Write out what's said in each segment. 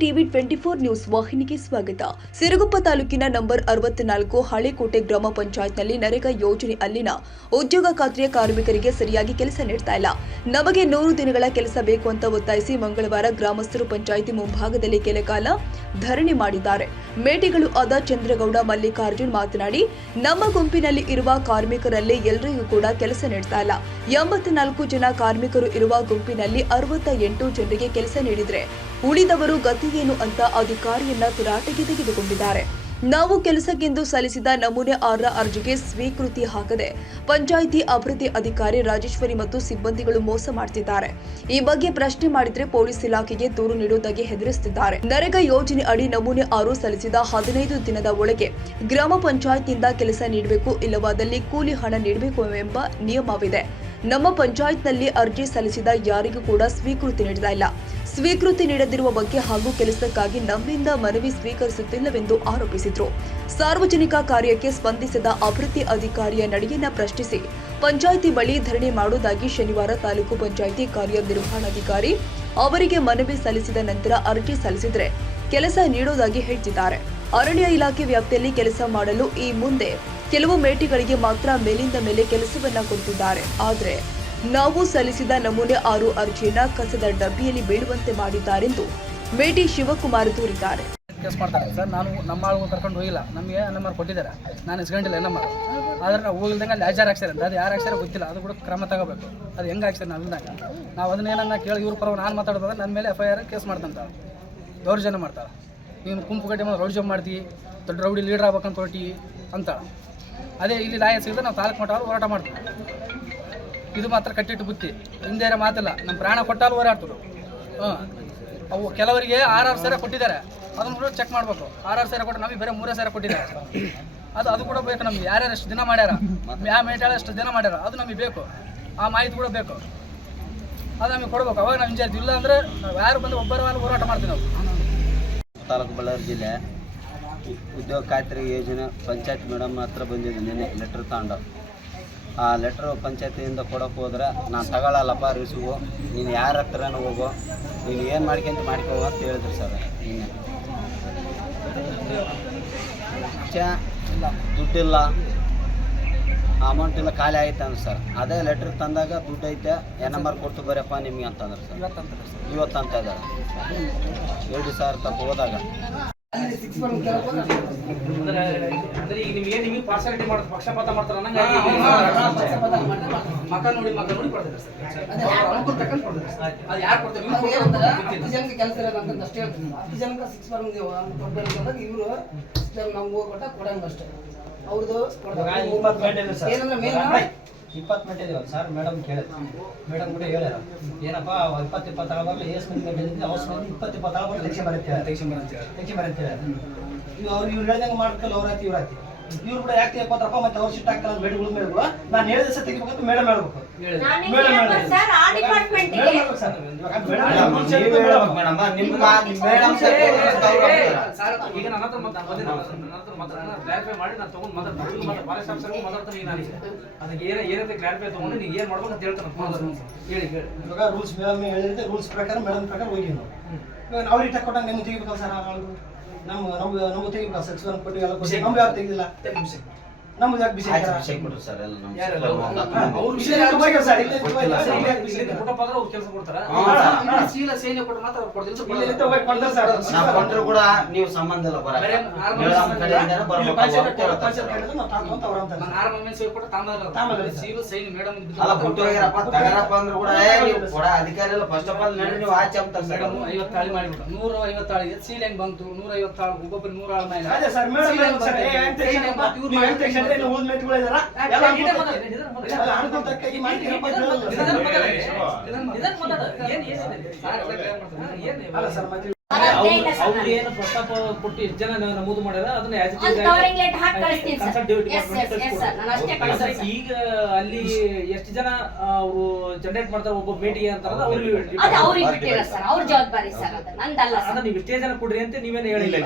TV 24 news ವಾಹಿನಿಗೆ ಸ್ವಾಗತ. ಸಿರುಗುಪ್ಪ ತಾಲೂಕಿನ ನಂಬರ್ 64 ಹಳೆಕೋಟೆ ಗ್ರಾಮ ಪಂಚಾಯತ್ನಲ್ಲಿ ನರೇಗಾ ಯೋಜನೆ ಅಲ್ಲಿನ ಉದ್ಯೋಗ ಖಾತ್ರಿಯ ಕಾರ್ಮಿಕರಿಗೆ ಸರಿಯಾಗಿ ಕೆಲಸ ನೀಡ್ತಾ ಇಲ್ಲ. ನಮಗೆ 100 ದಿನಗಳ ಕೆಲಸ ಬೇಕು ಅಂತ ಒತ್ತಾಯಿಸಿ ಮಂಗಳವಾರ ಗ್ರಾಮಸ್ಥರು ಪಂಚಾಯಿತಿ ಮುಂಭಾಗದಲ್ಲಿ ಕೆಲ ಕಾಲ ಧರಣಿ ಮಾಡಿದ್ದಾರೆ. ಮೇಟಿಗಳು ಆದ ಚಂದ್ರಗೌಡ ಮಲ್ಲಿಕಾರ್ಜುನ್ ಮಾತನಾಡಿ, ನಮ್ಮ ಗುಂಪಿನಲ್ಲಿ ಇರುವ ಕಾರ್ಮಿಕರಲ್ಲಿ ಎಲ್ಲರಿಗೂ ಕೂಡ ಕೆಲಸ ನೀಡ್ತಾ ಇಲ್ಲ. 84 ಜನ ಕಾರ್ಮಿಕರು ಇರುವ ಗುಂಪಿನಲ್ಲಿ 68 ಜನರಿಗೆ ಕೆಲಸ ನೀಡಿದ್ರೆ ಉಳಿದವರು ಗತಿಯೇನು ಅಂತ ಅಧಿಕಾರಿಯನ್ನ ತರಾಟೆಗೆ ತೆಗೆದುಕೊಂಡಿದ್ದಾರೆ. ನಾವು ಕೆಲಸಕ್ಕೆಂದು ಸಲ್ಲಿಸಿದ ನಮೂನೆ 6 ಅರ್ಜಿಗೆ ಸ್ವೀಕೃತಿ ಹಾಕದೆ ಪಂಚಾಯಿತಿ ಅಭಿವೃದ್ಧಿ ಅಧಿಕಾರಿ ರಾಜೇಶ್ವರಿ ಮತ್ತು ಸಿಬ್ಬಂದಿಗಳು ಮೋಸ ಮಾಡುತ್ತಿದ್ದಾರೆ. ಈ ಬಗ್ಗೆ ಪ್ರಶ್ನೆ ಮಾಡಿದ್ರೆ ಪೊಲೀಸ್ ಇಲಾಖೆಗೆ ದೂರು ನೀಡುವುದಾಗಿ ಹೆದರಿಸುತ್ತಿದ್ದಾರೆ. ನರೇಗಾ ಯೋಜನೆ ಅಡಿ ನಮೂನೆ 6 ಸಲ್ಲಿಸಿದ 15 ದಿನದ ಒಳಗೆ ಗ್ರಾಮ ಪಂಚಾಯತ್ನಿಂದ ಕೆಲಸ ನೀಡಬೇಕು, ಇಲ್ಲವಾದಲ್ಲಿ ಕೂಲಿ ಹಣ ನೀಡಬೇಕು ಎಂಬ ನಿಯಮವಿದೆ. ನಮ್ಮ ಪಂಚಾಯತ್ನಲ್ಲಿ ಅರ್ಜಿ ಸಲ್ಲಿಸಿದ ಯಾರಿಗೂ ಕೂಡ ಸ್ವೀಕೃತಿ ನೀಡಿಲ್ಲ. ಸ್ವೀಕೃತಿ ನೀಡದಿರುವ ಬಗ್ಗೆ ಹಾಗೂ ಕೆಲಸಕ್ಕಾಗಿ ನಮ್ಮಿಂದ ಮನವಿ ಸ್ವೀಕರಿಸುತ್ತಿಲ್ಲವೆಂದು ಆರೋಪಿಸಿದರು. ಸಾರ್ವಜನಿಕ ಕಾರ್ಯಕ್ಕೆ ಸ್ಪಂದಿಸಿದ ಅಭಿವೃದ್ಧಿ ಅಧಿಕಾರಿಯ ನಡೆಯನ್ನ ಪ್ರಶ್ನಿಸಿ ಪಂಚಾಯಿತಿ ಬಳಿ ಧರಣಿ ಮಾಡುವುದಾಗಿ ಶನಿವಾರ ತಾಲೂಕು ಪಂಚಾಯಿತಿ ಕಾರ್ಯನಿರ್ವಹಣಾಧಿಕಾರಿ ಅವರಿಗೆ ಮನವಿ ಸಲ್ಲಿಸಿದ ನಂತರ ಅರ್ಜಿ ಸಲ್ಲಿಸಿದರೆ ಕೆಲಸ ನೀಡುವುದಾಗಿ ಹೇಳ್ತಿದ್ದಾರೆ. ಅರಣ್ಯ ಇಲಾಖೆ ವ್ಯಾಪ್ತಿಯಲ್ಲಿ ಕೆಲಸ ಮಾಡಲು ಈ ಮುಂದೆ ಕೆಲವು ಮೇಟಿಗಳಿಗೆ ಮಾತ್ರ ಮೇಲಿಂದ ಮೇಲೆ ಕೆಲಸವನ್ನ ಕೊಡುತ್ತಿದ್ದಾರೆ. ಆದರೆ ನಾವು ಸಲ್ಲಿಸಿದ ನಮೂನೆ 6 ಅರ್ಜಿಯನ್ನ ಕಸದ ಡಬ್ಬಿಯಲ್ಲಿ ಬೀಳುವಂತೆ ಮಾಡಿದ್ದಾರೆಂದು ಮೇಟಿ ಶಿವಕುಮಾರ್ ದೂರಿದ್ದಾರೆ. ಕೇಸ್ ಮಾಡ್ತಾರೆ ಸರ್, ನಾನು ನಮ್ಮ ಆಳುಗಳು ಕರ್ಕೊಂಡು ಹೋಗಿಲ್ಲ, ನಮಗೆ NMR ಕೊಟ್ಟಿದ್ದಾರೆ, ನಾನು ಇಸ್ಕೊಂಡಿಲ್ಲ NMR. ಆದರೆ ನಾವು ಹೋಗಿಲ್ದಂಗೆ ಅಲ್ಲಿ ಹಾಜರು ಹಾಕ್ತಾರೆ ಅಂತ, ಅದು ಯಾರು ಹಾಕ್ಸಾರ ಗೊತ್ತಿಲ್ಲ, ಅದು ಕೂಡ ಕ್ರಮ ತಗೋಬೇಕು. ಅದು ಹೆಂಗೆ ಹಾಕ್ತಾರೆ ನಾವಿಲ್ದಾಗ ನಾವು ಅದನ್ನೇನನ್ನ ಕೇಳಿ ಇವ್ರ ಪರವಾಗಿ ನಾನು ಮಾತಾಡೋದಾಗ ನನ್ನ ಮೇಲೆ FIR ಕೇಸ್ ಮಾಡ್ತಂತ ದೌರ್ಜನ್ಯ ಮಾಡ್ತಾಳೆ. ನೀನು ಗುಂಪು ಕಟ್ಟಿ ಮೇಲೆ ರೌಡಿ ಜಾಬ್ ಮಾಡ್ತೀವಿ, ದೊಡ್ಡ ರೌಡಿ ಲೀಡರ್ ಆಗ್ಬೇಕಂತ ಹೊರಟಿ ಅಂತ. ಅದೇ ಇಲ್ಲಿ ಲಾಯ ಸಿಗದೆ ನಾವು ತಾಲೂಕು ಮಟ್ಟ ಹೋರಾಟ ಮಾಡ್ತೀವಿ. ಇದು ಮಾತ್ರ ಕಟ್ಟಿಟ್ಟು ಬುತ್ತಿ, ಹಿಂದೆ ಮಾತಿಲ್ಲ, ನಮ್ಮ ಪ್ರಾಣ ಕೊಟ್ಟಾಲು ಹೋರಾಡ್ತಾರೆ. ಅವು ಕೆಲವರಿಗೆ 6 ಸಾವಿರ ಕೊಟ್ಟಿದ್ದಾರೆ, ಅದನ್ನು ಕೂಡ ಚೆಕ್ ಮಾಡಬೇಕು. 6 ಸಾವಿರ ಕೊಟ್ಟು ನಮಗೆ ಬೇರೆ 3 ಸಾವಿರ ಕೊಟ್ಟಿದ್ದಾರೆ. ಅದು ಕೂಡ ಬೇಕು ನಮಗೆ. ಯಾರ್ಯಾರು ಎಷ್ಟು ದಿನ ಮಾಡ್ಯಾರ, ಯಾವ ಮೇಟಾಳ ಎಷ್ಟು ದಿನ ಮಾಡ್ಯಾರ, ಅದು ನಮಗೆ ಬೇಕು. ಆ ಮಾಹಿತಿ ಕೂಡ ಬೇಕು, ಅದು ನಮಗೆ ಕೊಡಬೇಕು. ಅವಾಗ ನಾವು ಇಂಜಾರ್ಜ್ ಇಲ್ಲ ಅಂದರೆ ನಾವು ಯಾರು ಬಂದು ಒಬ್ಬರ ಹೋರಾಟ ಮಾಡ್ತೀವಿ. ನಾವು ತಾಲೂಕು ಬಳ್ಳಾರಿ ಜಿಲ್ಲೆ ಉದ್ಯೋಗ ಖಾತ್ರಿ ಯೋಜನೆ ಪಂಚಾಯತ್ ಮೇಡಮ್ ಹತ್ರ ಬಂದಿದ್ದು ನೆನ್ನೆ ಲೆಟ್ರ್ ತಗೊಂಡು. ಆ ಲೆಟ್ರು ಪಂಚಾಯತಿಯಿಂದ ಕೊಡೋಕೆ ಹೋದ್ರೆ ನಾನು ತಗೊಳ್ಳಲ್ಲಪ್ಪ ರಿಸೀವು, ನೀನು ಯಾರ ಹತ್ರನೂ ಹೋಗು, ನೀನು ಏನು ಮಾಡ್ಕೊಂತ ಮಾಡ್ಕೋ ಅಂತ ಹೇಳಿದ್ರು ಸರ್. ನಿನ್ನೆ ಇಲ್ಲ, ದುಡ್ಡಿಲ್ಲ, ಅಮೌಂಟ್ ಇಲ್ಲ, ಖಾಲಿ ಆಯ್ತು ಅಂದ್ರೆ ಸರ್. ಅದೇ ಲೆಟ್ರ್ ತಂದಾಗ ದುಡ್ಡು ಐತೆ, NMR ಕೊಟ್ಟು ಬರಪ್ಪ ನಿಮಗೆ ಅಂತಂದ್ರೆ ಸರ್. ಇವತ್ತು ಅಂತ ಇದ್ದಾರೆ 2,000 ತಪ್ಪ ಹೋದಾಗ ಪಾರ್ಸಾಲಿಟಿ ಮಾಡೋದು, ಪಕ್ಷಪಾತ ಮಾಡ್ತಾರೆ ಮಕ್ಕ ನೋಡಿ ಕೊಡ್ತಾರೆ ಸರ್. ಅದು ಯಾರು ಕೊಡ್ತಾರೆ? 10 ಜನಕ್ಕೆ ಕೆಲಸ ಇರೋದಂತ ಅಷ್ಟೇ ಹೇಳ್ತೀನಿ. 10 ಜನಕ್ಕೆ 6 ಫಾರ್ಮ್ ಇವರು ನಾವು ಹೋಗ್ಬಿಟ್ಟ ಕೊಡಂಗ ಅಷ್ಟೇ. ಅವ್ರದ್ದು 20 ಮೆಟ್ ಇದೀವಲ್ಲ ಸರ್. ಮೇಡಮ್ ಕೇಳಿದ್ರು, ಮೇಡಮ್ ಕೂಡ ಹೇಳ್ಯಾರ, ಏನಪ್ಪ 20-20 ಆಗಬಾರ್ದು, ಏಸ್ ಮಂದಿ ಗಂಟೆ ಅವಶ್ಯ 20-20 ಆಗಬಾರ್ದು, ತೆಕ್ಷಿ ಬರಂತ ಇವ್ ಅವ್ರು ಇವ್ರು ಹೇಳ್ದಂಗೆ ಮಾಡ್ಕಲ್ಲ, ಅವ್ರಾತಿ ಇವ್ರಾತಿ. ಇವ್ರು ಕೂಡ ಯಾಕೆ ತೆಗೆದ್ಕೊತಾರಪ್ಪ, ಮತ್ತೆ ಅವ್ರು ಶಿಟ್ ಆಗ್ತಾರ ಮೇಡಮ್ ಮೇಲೆ ಕೂಡ ನಾನು ಹೇಳಿದ ದಿವಸ ತೆಗಿಬೇಕಂತ ಮೇಡಮ್ ಹೇಳ್ಬೇಕು. ಈಗ ನನ್ನ ಹತ್ರ ಕ್ಲಾರಿಫೈ ಮಾಡಿ ನಾನು ತಗೊಂಡು ಫಾರೆಸ್ಟ್ ಆಫೀಸರ್ಗೂ ಮಾತಾಡ್ತಾನೆ. ನಾನು ಅದಕ್ಕೆ ಏನಂತ ಕ್ಲಾರಿಫೈ ತಗೊಂಡು ನೀವು ಏನು ಮಾಡ್ಬೇಕು ಅಂತ ಹೇಳ್ತಾನೆ. ಹೇಳಿ ಇವಾಗ ರೂಲ್ಸ್ ಮೇಡಮ್ ಹೇಳಿದ್ರೆ ರೂಲ್ಸ್ ಪ್ರಕಾರ ಮೇಡಮ್ ಪ್ರಕಾರ ಹೋಗಿ ನಾವು ಇವಾಗ ಅವ್ರಿಗೆ ಟಕ್ ಕೊಟ್ಟಂಗೆ ನಿಮ್ಗೆ ತೆಗಿಬೇಕಲ್ಲ ಸರ್. ನಮ್ಗೆ ತೆಗಿಬೇಕಲ್ಲ ಸರ್. ಶಿವನ್ ಕೊಟ್ಟು ಎಲ್ಲ ಕೊಟ್ಟು ನಮ್ಗೆ ಯಾರು ತೆಗಿದಿಲ್ಲ, ನಮ್ಗೆ ಯಾಕೆ ಬಿಸಿ ಕೊಟ್ಟರು ಸರ್. ಎಲ್ಲ ಅವ್ರ ವಿಷಯ ಕೆಲಸ ಕೊಡ್ತಾರ, ಸೇನೆ ಕೊಟ್ಟು ಮಾತ್ರ ಕೊಟ್ಟರು ಕೂಡ ನೀವು ಸಂಬಂಧ ಇಲ್ಲ ತಗರಪ್ಪ ಅಂದ್ರು ಕೂಡ ಅಧಿಕಾರಿ ಎಲ್ಲ ಫಸ್ಟ್ ಆಫ್ ಆಲ್ ನೋಡಿ ನೀವು ಆಚೆ ಅಂತಾರೆ ಸರ್. 50 ತಾಳಿ ಮಾಡಿಬಿಟ್ಟು 150 ಸೀಲ್ ಹೆಂಗ್ ಬಂತು? 150 ಒಬ್ಬೊಬ್ಬರು 100 ಆಳ ಮೇಲೆ ಏನು ಪ್ರಸ್ತಾಪ ಕೊಟ್ಟು ಎಷ್ಟು ಜನ ನಮೂದು ಮಾಡ್ಯಾರ ಅದನ್ನ ಈಗ ಅಲ್ಲಿ ಎಷ್ಟು ಜನ ಅವರು ಜನರೇಟ್ ಮಾಡ್ತಾರೆ ಒಬ್ಬ ಭೇಟಿಗೆ ಅಂತಾರಲ್ಲ ಅವ್ರಿಗೆ ನೀವು ಇಷ್ಟೇ ಜನ ಕೊಡ್ರಿ ಅಂತ ನೀವೇನು ಹೇಳಿಲ್ಲ?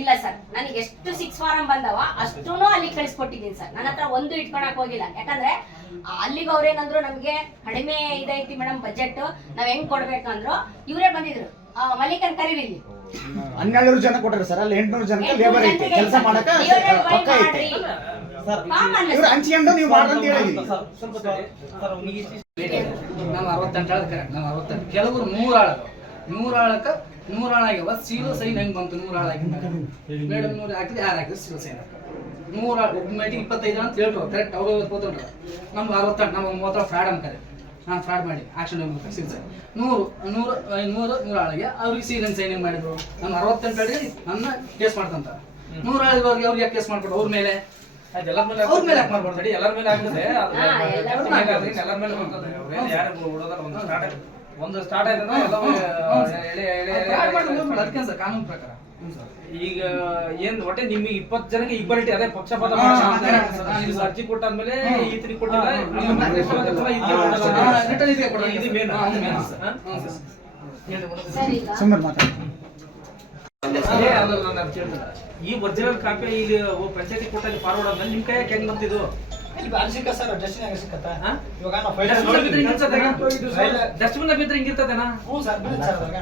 ಇಲ್ಲ ಸರ್, ನನಗೆ ಎಷ್ಟು 6 ಫಾರಂ ಬಂದವ ಅಷ್ಟೂನು ಅಲ್ಲಿ ಕಳಿಸ್ಕೊಟ್ಟಿದ್ದೀನಿ ಸರ್. ನನ್ನ ಹತ್ರ ಒಂದು ಇಟ್ಕೊಳಕ್ ಹೋಗಿಲ್ಲ. ಯಾಕಂದ್ರೆ ಅಲ್ಲಿಗೆ ಅವ್ರೇನಂದ್ರು ನಮ್ಗೆ ಕಡಿಮೆ ಇದೈತಿ ಮೇಡಮ್ ಬಜೆಟ್, ನಾವ್ ಹೆಂಗ್ ಕೊಡ್ಬೇಕಂದ್ರು ಇವರೇ ಬಂದಿದ್ರು. ಮಲ್ಲಿಕನ್ ಕರಿವಿಲ್ಲಿ 12 ಜನ ಕೊಟ್ಟರೆ ಸರ್, ಅಲ್ಲಿ 800 ಜನಕ್ಕೆ ಲೇಬರ್ ಐತೆ, ಕೆಲಸ ಮಾಡಕ ಪಕ್ಕ ಐತೆ ಸರ್. ಇವ್ರು ಹಂಚ್ಕೊಂಡು ನೀವು ಮಾಡ್ರಿ ಅಂತ ಹೇಳಿದ್ರಿ. ಸ್ವಲ್ಪ ತಡಿ. ಸರ್ ಅವ್ನಿಗೆ ನಮ್ಮ 68 ಆಳದ ಕರೆಕ್ಟ್, ನಮ್ಮ 68 ಕೆಲವರು 100 ಆಳದ 100 ಆಳಕ್ಕೆ 100 ಆಳಾಗ್ಯವ. ಸೀಲು ಸೈನ್ ಹೆಂಗ್ ಬಂತು? 100 ಆಳಾಗಿದ್ದ ಮೇಡಮ್ 100 ಹಾಕಿದ್ರೆ 6 ಹಾಕಿದ್ರೆ ಸೀಲು ಸೈನ್ 100 ಆಳ ಒಬ್ಬ ಮೀಟಿಂಗ್ 25 ಅಂತ ಹೇಳ್ರು ಕರೆಕ್ಟ್. ಅವ್ರು ಕೂತ್ಕೊಂಡ್ರು ನಮ್ಗೆ 68 ನಮ್ಮ 30 ಫ್ರಾಡ್ ಅನ್ಕರೆ. ನಾನು ಫ್ರಾಡ್ ಮಾಡಿ ಆಕ್ಷನ್ ಹೋಗ್ಬೇಕು ಸೀಲ್ ಸೈನ್ 100 ಆಳಿಗೆ ಅವ್ರಿಗೆ ಸೀಲ್ ಸೈನ್ ಹೆಂಗ್ ಮಾಡಿದ್ರು? ನಮ್ಮ 68 ಆಳಿಗೆ ನನ್ನ ಕೇಸ್ ಮಾಡ್ತಂತ 100 ಆಳಿಗೆ ಅವ್ರಿಗೆ ಯಾಕೆ ಕೇಸ್ ಮಾಡ್ಕೊಡು? ಅವ್ರ ಮೇಲೆ ಎಲ್ಲರ ಮೇಲೆ ಅವ್ರ ಮೇಲೆ ಯಾಕೆ ಮಾಡ್ಬಾರ್ದು? ಎಲ್ಲರ ಮೇಲೆ ಆಗ್ತದೆ. ಎಲ್ಲರ ಮೇಲೆ ಬರ್ತದೆ. ಯಾರು ಬಿಡೋದಲ್ಲ. ಒಂದು ಸ್ಟಾರ್ಟ್ ಆಯ್ತಂದ್ರೆ ಅದಕ್ಕೆ ಸರ್ ಕಾನೂನು ಪ್ರಕಾರ. ಈಗ ಏನ್ ಒಟ್ಟೆ ನಿಮಗೆ 20 ಜನಕ್ಕೆ ಈಕ್ವಾಲಿಟಿ ಅದೇ ಪಕ್ಷಪಾತ ಅರ್ಜಿ ಕೊಟ್ಟಾದ್ಮೇಲೆ ಈತನಿಗೆ ಕೊಟ್ಟಿಲ್ಲ ಇದು ಮೇನ್. ಸರ್ ಈಗ ಸುಮ್ಮನೆ ಮಾತಾಡಿ. ಈ ಒರಿಜಿನಲ್ ಕಾಪಿ ಇಲ್ಲಿ ಪಂಚಾಯತಿ ಕೊಟ್ಟಲ್ಲಿ ಫಾರ್ವರ್ಡ್ ಆದ್ಮೇಲೆ ನಿಮ್ ಕೈಯಾಗ ಹೆಂಗ್ ಬಂತಿದ್ದು? ಅಲ್ಲಿ ಸಿಕ್ಕ ಸರ್, ಡೆಸ್ಟಿನಾಗ ಸಿಕ್ಕತ್ತಾ? ಹಾ? ಇವಾಗ ನಾವು ಡಸ್ಟ್ಬಿನ್ ಬಿದ್ರೆ ಹಿಂಗಿರ್ತದೇನಾ? ಹ್ಞೂ ಸರ್, ಬಿಡಿ ಸರ್ ಅದ್ರಾಗ.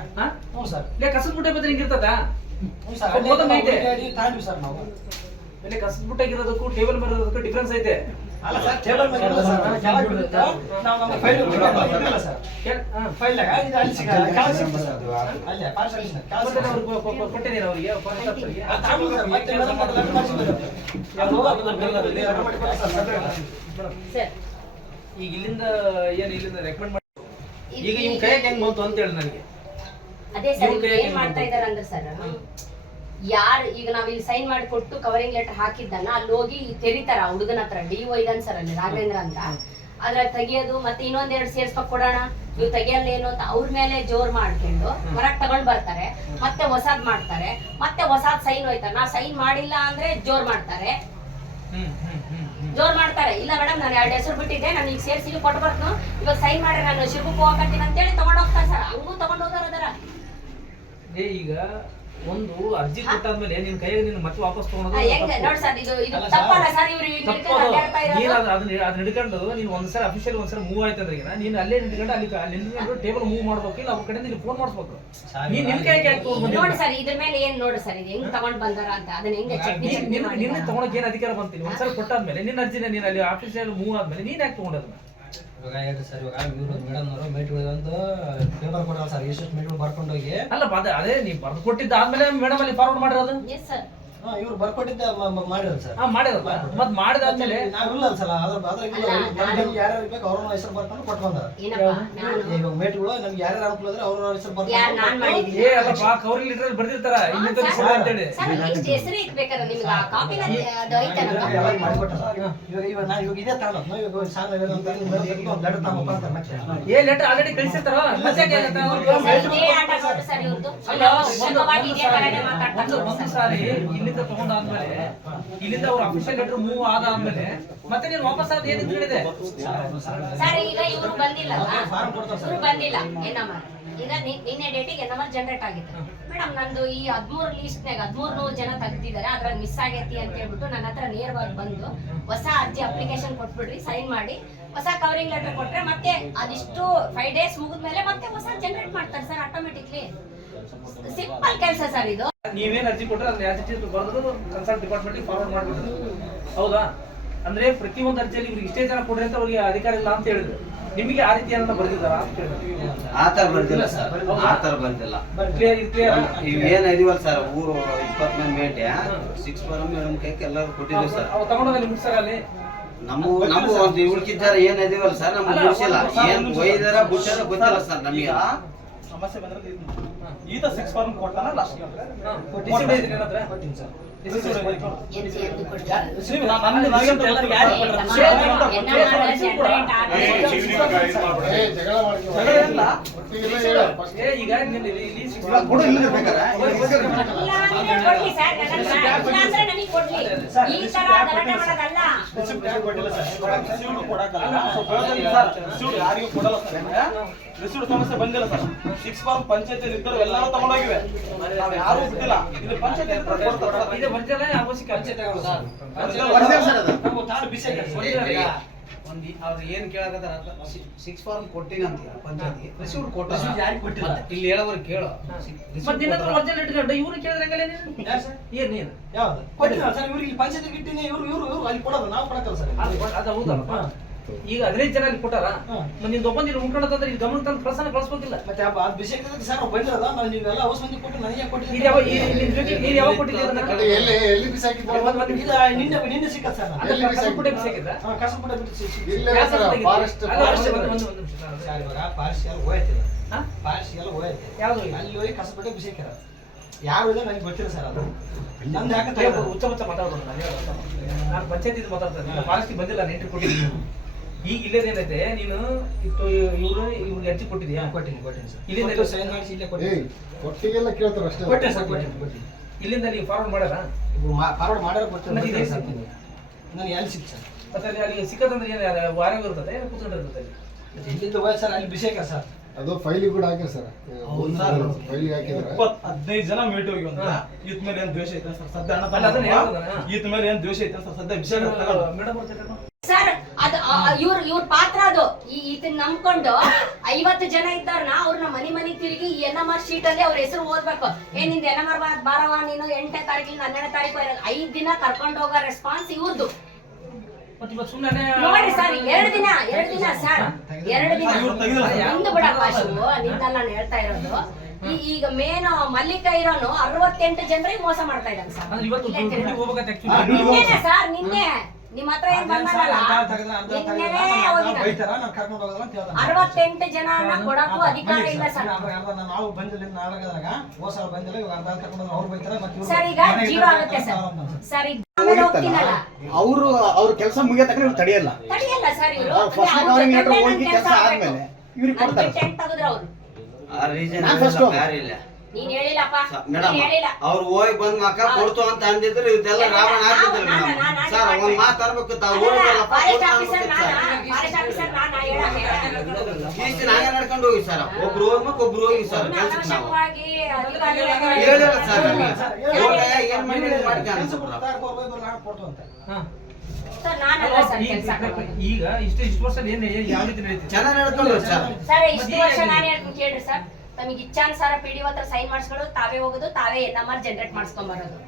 ಹ್ಞೂ ಸರ್, ಇಲ್ಲ ಕಸದ ಬುಟ್ಟ ಬಿದ್ರೆ ಹಿಂಗಿರ್ತದ? ಹ್ಞೂ ಸರ್, ಹೋದಂಗ್ ಐತೆ. ತಾಂಡ್ವಿ ಸರ್ ನಾವು. ಇಲ್ಲ ಕಸದ ಬುಟ್ಟಾಗಿರೋದಕ್ಕೂ ಟೇಬಲ್ ಮೇಲೆ ಇರೋದಕ್ಕೂ ಡಿಫ್ರೆನ್ಸ್ ಐತೆ. ಅಲ್ಲ ಸರ್, ಟೇಬಲ್ ಮೇಲೆ ಇಲ್ಲ ಸರ್, ಕೆಳಗೆ ಬಿಡುತ್ತೆ. ನಾವು ನಮ್ಮ ಫೈಲ್ ಇಲ್ಲ ಸರ್, ಫೈಲ್ನಾಗ ಇದು ಅಲ್ಲಿ ಸಿಗಲ್ಲ, ಕೆಳಗೆ ಸಿಗ್ತದೆ ಸರ್. ಅಲ್ಲೇ ಪಾರ್ಸಲ್ ಮತ್ತೆ ಅವ್ರಿಗೆ ಕೊಟ್ಟಿದ್ದೀರಾ ಅವರಿಗೆ ಫಾರೆಸ್ಟ್ ಆಫೀಸರ್ಗೆ? ಮತ್ತೆ ಮೇಡಮ್ ಲೆಟರ್ ಮಾಡಿಸಿದ್ರು. ಸರ್ ಈಗ ಇಲ್ಲಿಂದ ಏನು ಇಲ್ಲಿಂದ ರೆಕಮೆಂಡ್ ಮಾಡಿ ಈಗ ಇವ್ ಕೈಯಾಗ ಹೆಂಗ್ ಬಂತು ಅಂತ ಹೇಳಿ ನನಗೆ. ಅದೇ ಸರ್ ಏನ್ ಮಾಡ್ತಾ ಇದಾರೆ ಅಂದ್ರೆ ಸರ್, ಯಾರು ಈಗ ನಾವ್ ಇಲ್ಲಿ ಸೈನ್ ಮಾಡಿ ಕೊಟ್ಟು ಕವರಿಂಗ್ ಲೆಟರ್ ಹಾಕಿದ್ದನ್ನ ಅಲ್ಲಿ ಹೋಗಿ ತೆರಿತಾರ ಹುಡುಗನ ಹತ್ರ. ಡಿಒ ಇದಾನ್ ಸರ್ ಅಲ್ಲಿ ರಾಘವೇಂದ್ರ ಅಂತ, ಅದ್ರ ತೆಗಿಯೋದು ಮತ್ತೆ ಇನ್ನೊಂದೆರಡು ಸೇರ್ಸ್ಕೊಂಡ್ ಕೊಡೋಣ ನೀವು ತೆಗಿಯಲ್ಲ ಏನು ಅಂತ ಅವ್ರ ಮೇಲೆ ಜೋರ್ ಮಾಡ್ಕೊಂಡು ಹೊರಗ್ ತಗೊಂಡ್ ಬರ್ತಾರೆ. ಮತ್ತೆ ಹೊಸಾದ್ ಮಾಡ್ತಾರೆ, ಮತ್ತೆ ಹೊಸಾದ್ ಸೈನ್ ಹೋಯ್ತಾರೆ. ನಾ ಸೈನ್ ಮಾಡಿಲ್ಲ ಅಂದ್ರೆ ಜೋರ್ ಮಾಡ್ತಾರೆ. ಇಲ್ಲ ಮೇಡಮ್ ನಾನು 2 ಹೆಸರು ಬಿಟ್ಟಿದ್ದೆ, ನಾನು ಈಗ ಸೇರ್ಸಿ ಕೊಟ್ಟು ಬರ್ತು, ಇವಾಗ ಸೈನ್ ಮಾಡಿ ನಾನು ಶಿರ್ಬುಕ್ ಹೋಗಂತೀನಿ ಅಂತೇಳಿ ತಗೊಂಡ್ ಹೋಗ್ತಾರೆ ಸರ್. ಹಂಗೂ ತಗೊಂಡ್ ಹೋದಾರ ಅದರ. ಈಗ ಒಂದು ಅರ್ಜಿ ಕೊಟ್ಟಾದ್ಮೇಲೆ ನಿನ್ ಕೈಯಾಗ ನೀನು ಮತ್ತೆ ವಾಪಸ್ ತಗೊಳೋದು ಹೆಂಗ ನೋಡಿ ಸರ್, ಇದು ತಪ್ಪಲ್ಲ ಸರ್. ಇವ್ರು ಅದನ್ನ ಹಿಡ್ಕೊಂಡು ನೀನು ಒಂದ್ಸರಿ ಅಫಿಷಿಯಲ್ ಒಂದ್ಸರಿ ಮೂವ್ ಆಯ್ತಂದ್ರೆ ನೀನು ಅಲ್ಲೇ ನಿಂತ್ಕೊಂಡು ಅಲ್ಲಿ ಟೇಬಲ್ ಮೂವ್ ಮಾಡ್ಬೇಕು, ಇಲ್ಲ ಅವ್ರ ಕಡೆ ನೀನು ಫೋನ್ ಮಾಡಿಸ್ಬೇಕು. ನೀನ್ ನಿನ್ ಕೈಗೆ ನೋಡಿ ಸರ್, ಇದ್ರ ಮೇಲೆ ಏನ್ ನೋಡಿ ಸರ್, ಇದು ಹೆಂಗ್ ತಗೊಂಡ್ ಬಂದಾರ ಅಂತ ಅದನ್ನ ಹೆಂಗೆ ನಿನ್ನ ತಗೊಳಕ್ ಏನ್ ಅಧಿಕಾರ ಬಂತೀನಿ? ಒಂದ್ಸರಿ ಕೊಟ್ಟಾದ್ಮೇಲೆ ನಿನ್ನ ಅರ್ಜಿನ ನೀನು ಅಲ್ಲಿ ಆಫೀಸಿಯಲ್ ಮೂವ್ ಆದ್ಮೇಲೆ ನೀನ್ ಯಾಕೆ ತಗೊಂಡದನ್ನ? ಇವಾಗ ಹೇಳ್ರಿ ಸರ್, ಇವಾಗ ಇವರು ಮೇಡಮ್ನವರು ಮೇಟ್ಗಳು ಅಂತ ಪೇಪರ್ ಕೊಡಲ್ಲ ಸರ್, ಎಷ್ಟು ಮೇಟ್ಗಳು ಬರ್ಕೊಂಡು ಹೋಗಿ. ಅಲ್ಲ ಅದೇ ನೀವು ಬರ್ದು ಕೊಟ್ಟಿದ್ದ ಆದ್ಮೇಲೆ ಮೇಡಮ್ ಅಲ್ಲಿ ಫಾರ್ವರ್ಡ್ ಮಾಡಿರೋದು? ಇವ್ರು ಬರ್ಕೊಟ್ಟಿದ್ದ ಮಾಡಿರೋದು ಸರ್. ಮಾಡಿರೋದು ಮತ್ ಮಾಡಿದಾದ್ಮೇಲೆ ನಾವಿಲ್ಲ ಸರ್, ಯಾರ್ಯಾರು ಬೇಕು ಅವ್ರ ಹೆಸರು ಬರ್ಕೊಂಡು ಕೊಟ್ಟು ಬಂದಾರ. ಈಗ ಮೇಟ್ಗಳು ನಮ್ಗೆ ಯಾರ್ಯಾರು ಅನುಕೂಲ ಇದ್ರೆ ಅವ್ರ ಹೆಸರು ಬರ್ಕೊಂಡು ಏ ಅಲ್ಲಪ್ಪ ಕವರಿಂಗ್ ಲೆಟರ್ ಬರ್ದಿರ್ತಾರ ಅಂತೇಳಿ ಇವಾಗ ಇದೇ ತಗೊಂಡು ಇವಾಗ ಸಾಲ ಲೆಟರ್ ತಗೊಂಬ ಅಂತ ಮತ್ತೆ ಏ ಲೆಟರ್ ಆಲ್ರೆಡಿ ಕಳಿಸಿರ್ತಾರ. ಒಂದು ಸಾರಿ ಇಲ್ಲಿಂದ ತಗೊಂಡಾದ್ಮೇಲೆ ಇಲ್ಲಿಂದ ಅವ್ರ ಅಫಿಷಿಯಲ್ ಲೆಟರ್ ಮೂವ್ ಆದಾದ್ಮೇಲೆ ಮತ್ತೆ ನೀನು ವಾಪಸ್ ಆದ ಏನಿಂತ ಹೇಳಿದೆ ಸರ್? ಈಗ ಇವರು ಬಂದಿಲ್ಲ, ಇವರು ಬಂದಿಲ್ಲ ಏನಮ್ಮ. ಈಗ ನಿನ್ನೆ ಡೇಟಿಗೆ ನಂಬರ್ ಜನರೇಟ್ ಆಗಿದೆ ಮೇಡಮ್. ನಂದು ಈ 13 ಲೀಸ್ಟ್ನಾಗ 1300 ಜನ ತೆಗ್ದಿದ್ದಾರೆ, ಅದ್ರಾಗ ಮಿಸ್ ಆಗೈತಿ ಅಂತ ಹೇಳ್ಬಿಟ್ಟು ನನ್ನ ಹತ್ರ ನೇರವಾಗಿ ಬಂದು ಹೊಸ ಅರ್ಜಿ ಅಪ್ಲಿಕೇಶನ್ ಕೊಟ್ಬಿಡ್ರಿ, ಸೈನ್ ಮಾಡಿ ಹೊಸ ಕವರಿಂಗ್ ಲೆಟರ್ ಕೊಟ್ರೆ ಮತ್ತೆ ಅದಿಷ್ಟು 5 ಡೇಸ್ ಮುಗಿದ್ಮೇಲೆ ಮತ್ತೆ ಹೊಸ ಜನರೇಟ್ ಮಾಡ್ತಾರೆ ಸರ್ ಆಟೋಮೆಟಿಕ್ಲಿ. ಸಿಂಪಲ್ ಕೆಲಸ ಸರ್ ಇದು. ನೀವೇನ್ ಅರ್ಜಿ ಕೊಟ್ರೆ ಅದನ್ನ ಯಾಸ್ ಇಟ್ ಇಸ್ ಬರೆದು ಕನ್ಸಲ್ಟ್ ಡಿಪಾರ್ಟ್ಮೆಂಟ್ ಫಾರ್ವರ್ಡ್ ಮಾಡ್ಬಿಟ್ರು, ಹೌದಾ? ಅಂದ್ರೆ ಪ್ರತಿಯೊಂದು ಅರ್ಜಿಯಲ್ಲಿ ಇವ್ರಿಗೆ ಇಷ್ಟೇ ಜನ ಕೊಡ್ರಿ ಅಂತ ಅವ್ರಿಗೆ ಅಧಿಕಾರ ಇಲ್ಲ ಅಂತ ಹೇಳಿದ್ರು. ನಿಮಗೆ ಆ ರೀತಿ ಏನಾದ್ರು ಬರ್ದಿದ್ದಾರ ಅಂತ ಹೇಳಿದ್ರು? ಆತರ ಬರ್ದಿಲ್ಲ ಸರ್, ಆತರ ಬರ್ದಿಲ್ಲ. ಇವೇನ್ ಇದೀವಲ್ಲ ಸರ್, ಊರು 20 ಮಂದಿ ಭೇಟಿ 6 ಫಾರಂ ಮೇಡಮ್ ಕೈಗೆ ಎಲ್ಲರೂ ಕೊಟ್ಟಿದ್ದೀವಿ ಸರ್. ಅವು ತಗೊಂಡೋಗಲ್ಲಿ ಮುಗಿಸಾರ ಅಲ್ಲಿ ನಮ್ಮ ಒಂದು ಉಳ್ಕಿದ್ದಾರ ಏನ್ ಇದೀವಲ್ಲ ಸರ್, ನಮ್ಗೆ ಬಿಡಿಸಿಲ್ಲ. ಏನ್ ಒಯ್ದಾರ ಬಿಟ್ಟಾರ ಗೊತ್ತಿಲ್ಲ ಸರ್ ನಮಗೆ. ಸಮಸ್ಯೆ ಬಂದ್ರೆ ಈತ 6 ಫಾರ್ಮ್ ಕೊಟ್ಟಾನ ಲಾಸ್ಟ್ ಕೊಟ್ಟಿನಿ ಸರ್. ಯಾರಿಗೂ ಕೊಡಲ್ಲ ಸರ್, ರಿಸೀವ್ಡ್ ಸಮಸ್ಯೆ ಬಂದಿಲ್ಲ ಸರ್. 6 ಫಾರ್ಮ್ ಪಂಚಾಯತಿಯಲ್ಲಿ ಇದ್ದರು ಎಲ್ಲರೂ ತಗೊಂಡೋಗಿವೆ, ನಾವು ಯಾರು ಬಿಟ್ಟಿಲ್ಲ. ಇದು ಪಂಚಾಯತಿ ಇದು ಬರ್ಜಲ್ಲ ಅವಶ್ಯಕ ಪಂಚಾಯತ್ ಒಂದು ಅವ್ರು ಏನು ಕೇಳಕತ್ತಾರ 6 ಫಾರ್ಮ್ ಕೊಟ್ಟಿನಿ ಅಂತ ಪಂಚಾಯತ್ಗೆ ರಿಸೀವ್ಡ್ ಕೊಟ್ಟ ಯಾರಿಗೆ ಕೊಟ್ಟಿಲ್ಲ ಇಲ್ಲಿ ಹೇಳೋರು ಕೇಳು ಮತ್ತೆ ನಿನ್ನ ಹತ್ರ ಒರಿಜಿನಲ್ ಇಟ್ಕೊಂಡು ಇವ್ರು ಕೇಳಿದ್ರಂಗಲ್ಲ ನೀನು ಯಾವ್ದು ಕೊಟ್ಟಿಲ್ಲ ಸರ್ ಇವ್ರಿಗೆ ಇಲ್ಲಿ ಪಂಚಾಯತ್ ಇಟ್ಟಿನಿ ಇವ್ರು ಅಲ್ಲಿ ಕೊಡೋದು ನಾವು ಕೊಡಕ್ಕಲ್ಲ ಸರ್ ಅದು ಹೌದಲ್ಲಪ್ಪ ಈಗ 15 ಜನ ಇಲ್ಲಿ ಕೊಟ್ಟಾರ ಮತ್ತೆ ನಿಂದು ಒಬ್ಬಂದು ಇಲ್ಲಿ ಉಳ್ಕೊಂಡಂದ್ರೆ ಇಲ್ಲಿ ಗಮನ ತಂದು ಕಳ್ಸೋದಿಲ್ಲ ಮತ್ತೆ ಅದು ವಿಷಯ ಸರ್ ನಾವು ಬಂದಿರೋದ ನಾವು ನೀವೆಲ್ಲ ಹೊಸ ಮಂದಿ ಕೊಟ್ಟು ನನಗೆ ನೀನು ಯಾವಾಗ ನಿನ್ನ ಜೊತೆ ನೀನು ಯಾವಾಗ ಕೊಟ್ಟಿದ್ದೀರ ಎಲ್ಲಿ ಬಿಸಾಕಿದ್ರು ನಿನ್ನೆ ಸಿಕ್ಕ ಸರ್ ಕಸಪುಟೆ ಬಿಸಾಕಿದ್ದ ಕಸಪುಟ ಬಿಟ್ಟು ಇಲ್ಲ ಸರ್ ಫಾರೆಸ್ಟ್ ಪಾರ್ಶಿಯಲ್ ಹೋಯ್ತಿಲ್ಲ ಪಾರ್ಶಿಯಲ್ ಹೋಯ್ತು ಯಾವುದು ಅಲ್ಲಿ ಹೋಗಿ ಕಸಪುಟ ಬಿಸಾಕ್ಯಾರ ಯಾರು ಇದೆ ನನಗೆ ಗೊತ್ತಿಲ್ಲ ಸರ್ ಅದು ನಂದು ಯಾಕೆ ಉಚ್ಚ ಮಾತಾಡೋದು ನಾನು ಪಂಚಾಯತ್ ಇದು ಮಾತಾಡ್ತೇನೆ ಫಾರೆಸ್ಟಿಗೆ ಬಂದಿಲ್ಲ ನಾನು ಎಂಟ್ರಿ ಕೊಟ್ಟಿದ್ದೀನಿ ಈಗ ಇಲ್ಲೇದೇನೈತೆ ನೀನು ಇವ್ರಿಗೆ ಅರ್ಜಿ ಕೊಟ್ಟಿದ್ಯಾ ಕೊಟ್ಟಿನಿ ಸರ್ ಇಲ್ಲಿಂದ ಸೈನ್ ಮಾಡಿಸಿ ಇಲ್ಲೇ ಕೊಟ್ಟಿನಿ ಒಟ್ಟಿಗೆಲ್ಲ ಕೇಳ್ತಾರೆ ಅಷ್ಟೇ ಕೊಟ್ಟೆ ಸರ್ ಕೊಟ್ಟಿನಿ ಇಲ್ಲಿಂದ ನೀವು ಫಾರ್ವರ್ಡ್ ಮಾಡ್ಯಾರ ಫಾರ್ವರ್ಡ್ ಮಾಡ್ಯಾರ ಗೊತ್ತಿಲ್ಲ ಮತ್ತೆ ನಾನು ಎಲ್ಲಿ ಸಿಕ್ತು ಸರ್ ಮತ್ತೆ ಅಲ್ಲಿ ಸಿಕ್ಕದಂದ್ರೆ ಏನು ವಾರ ಇರ್ತದೆ ಕೂತ್ಕೊಂಡಿರ್ತದೆ ಮತ್ತೆ ಇಲ್ಲಿಂದ ಹೋಗಿ ಸರ್ ಅಲ್ಲಿ ಬಿಸಾಕ್ಯಾರ ಸರ್ ಅದು ಫೈಲಿಗೆ ಕೂಡ ಹಾಕಿರ್ ಸರ್ ಫೈಲಿಗೆ ಹಾಕಿದ್ರೆ 15 ಜನ ಮೀಟ್ ಹೋಗಿ ಈತ ಮೇಲೆ ಏನ್ ದ್ವೇಷ ಐತೆ ಸರ್ ಸದ್ಯ ಅಲ್ಲ ಅದನ್ನ ಹೇಳ್ತದನ ಈತ ಮೇಲೆ ಏನ್ ದ್ವೇಷ ಐತೆ ಸರ್ ಸದ್ಯ ವಿಷಯ ಮೇಡಮ್ ಸರ್ ಅದು ಇವ್ರ ಪಾತ್ರ ಅದು ಇದನ್ನ ನಂಬ್ಕೊಂಡು 50 ಜನ ಇದ್ದಾರನ ಅವ್ರನ್ನ ಮನಿ ತಿರುಗಿ ಈ NMR ಶೀಟ್ ಅಲ್ಲಿ ಅವ್ರ ಹೆಸರು ಓದ್ಬೇಕು ನಿಂದ NMR ಬಾರವ ನೀನು 8ನೇ ತಾರೀಕಿನ 12ನೇ ತಾರೀಕು 5 ದಿನ ಕರ್ಕೊಂಡು ಹೋಗೋ ರೆಸ್ಪಾನ್ಸ್ ಇವ್ರದ್ದು ಮತ್ತೆ ಇವತ್ತು ಸುಮ್ಮನೆ ನೋಡಿ ಸರ್ 2 ದಿನ ಸರ್ 2 ದಿನ ಒಂದು ಬಿಡಪ್ಪ ಶಿವು ನಿನ್ನೆಲ್ಲ ನಾನು ಹೇಳ್ತಾ ಇರೋದು ಈಗ ಮೇನ್ ಮಲ್ಲಿಕ ಇರೋನು 68 ಜನರಿಗೆ ಮೋಸ ಮಾಡ್ತಾ ಇದ್ದಾನೆ ಸರ್ ಅಂದ್ರೆ ಇವತ್ತು ಡ್ಯೂಟಿ ಹೋಗ್ಬೇಕಂತ ಆಕ್ಚುಲಿ ನಿನ್ನೆ ಸರ್ ನಿನ್ನೆ ನಿಮ್ಮ ಹತ್ರ ಏನ್ ಬಂದಾನಲ್ಲ ನಿನ್ನೆನೇ ಹೋಗಿದ್ದಾನೆ ಬೈತಾರ ನಾನು ಕರ್ಕೊಂಡು ಹೋಗೋದಲ್ಲ ಅಂತ ಹೇಳ್ತಾನೆ 68 ಜನನ ಕೊಡಕ್ಕೂ ಅಧಿಕಾರ ಇಲ್ಲ ಸರ್ ನಾವು ಬಂದಿಲ್ಲ ನಾಡಗದಾಗ ಹೋಸಲ ಬಂದಿಲ್ಲ ಇವಾಗ ಅರ್ಧ ಕರ್ಕೊಂಡು ಅವ್ರು ಬೈತಾರೆ ಮತ್ತೆ ಸರ್ ಈಗ ಜೀರೋ ಆಗುತ್ತೆ ಸರ್ ಸರ್ ಈಗ ಆಮೇಲೆ ಹೋಗ್ತೀನಲ್ಲ ಅವ್ರ ಕೆಲಸ ಮುಗಿಯತಕ್ಕ ಇವ್ರು ತಡೆಯಲ್ಲ ತಡೆಯಲ್ಲ ಸರ್ ಇವರು ಫಸ್ಟ್ ಕವರಿಂಗ್ ಲೆಟರ್ ಹೋಗಿ ಕೆಲಸ ಆದ್ಮೇಲೆ ಇವ್ರಿಗೆ ಕೊಡ್ತಾರೆ ಟೆಂಟ್ ತೆಗೆದ್ರು ಅವರು ಆ ರೀಸನ್ ನಾನ್ first ಯಾರಿಲ್ಲ ನೀನ್ ಹೇಳಿಲ್ಲಪ್ಪ ಮೇಡಮ್ ನೀನ್ ಹೇಳಿಲ್ಲ ಅವ್ರು ಹೋಗಿ ಬಂದ್ ಮಕ್ಕ ಕೊಡ್ತು ಅಂತ ಅಂದಿದ್ರು ಇದೆಲ್ಲ ರಾವಣ ಆಗ್ತಿದ್ರು ಮೇಡಮ್ ಸರ್ ಒಂದ್ ಮಾತು ತರ್ಬೇಕು ತಾವು ಹೋಗಿಲ್ಲಪ್ಪ ಫಾರೆಸ್ಟ್ ಆಫೀಸರ್ ನಾನು ಈಸ್ಟ್ ನಾವೇ ನಡ್ಕೊಂಡು ಹೋಗಿ ಸರ್ ಒಬ್ರು ಹೋಗ್ಬೇಕು ಒಬ್ರು ಹೋಗಿ ಸರ್ ಕೆಲ್ಸಕ್ಕೆ ನಾವು ಅನಾವಶ್ಯಕವಾಗಿ ಹೇಳಿಲ್ಲ ಸರ್ ಏನ್ ಮಾಡಿ ಕೊಡ್ತು ಅಂತ ಸರ್ ನಾನಲ್ಲ ಸರ್ ಕೆಲಸ ಈಗ ಇಷ್ಟು ವರ್ಷ ಏನ್ ಯಾವ ರೀತಿ ನಡೀತಿದೆ ಚೆನ್ನಾಗಿ ನಡ್ಕೊಂಡು ಸರ್ ಸರ್ ಇಷ್ಟು ವರ್ಷ ನಾನು ಹೇಳ್ತೀನಿ ಕೇಳ್ರಿ ಸರ್ ತಮಗೆ ಇಚ್ಛಾನುಸಾರ PDO ಹತ್ರ ಸೈನ್ ಮಾಡಿಸ್ಕೊಳ್ಳೋದು ತಾವೇ ಹೋಗೋದು ತಾವೇ NMR ಜನರೇಟ್ ಮಾಡಿಸ್ಕೊಂಡ್ ಬರೋದು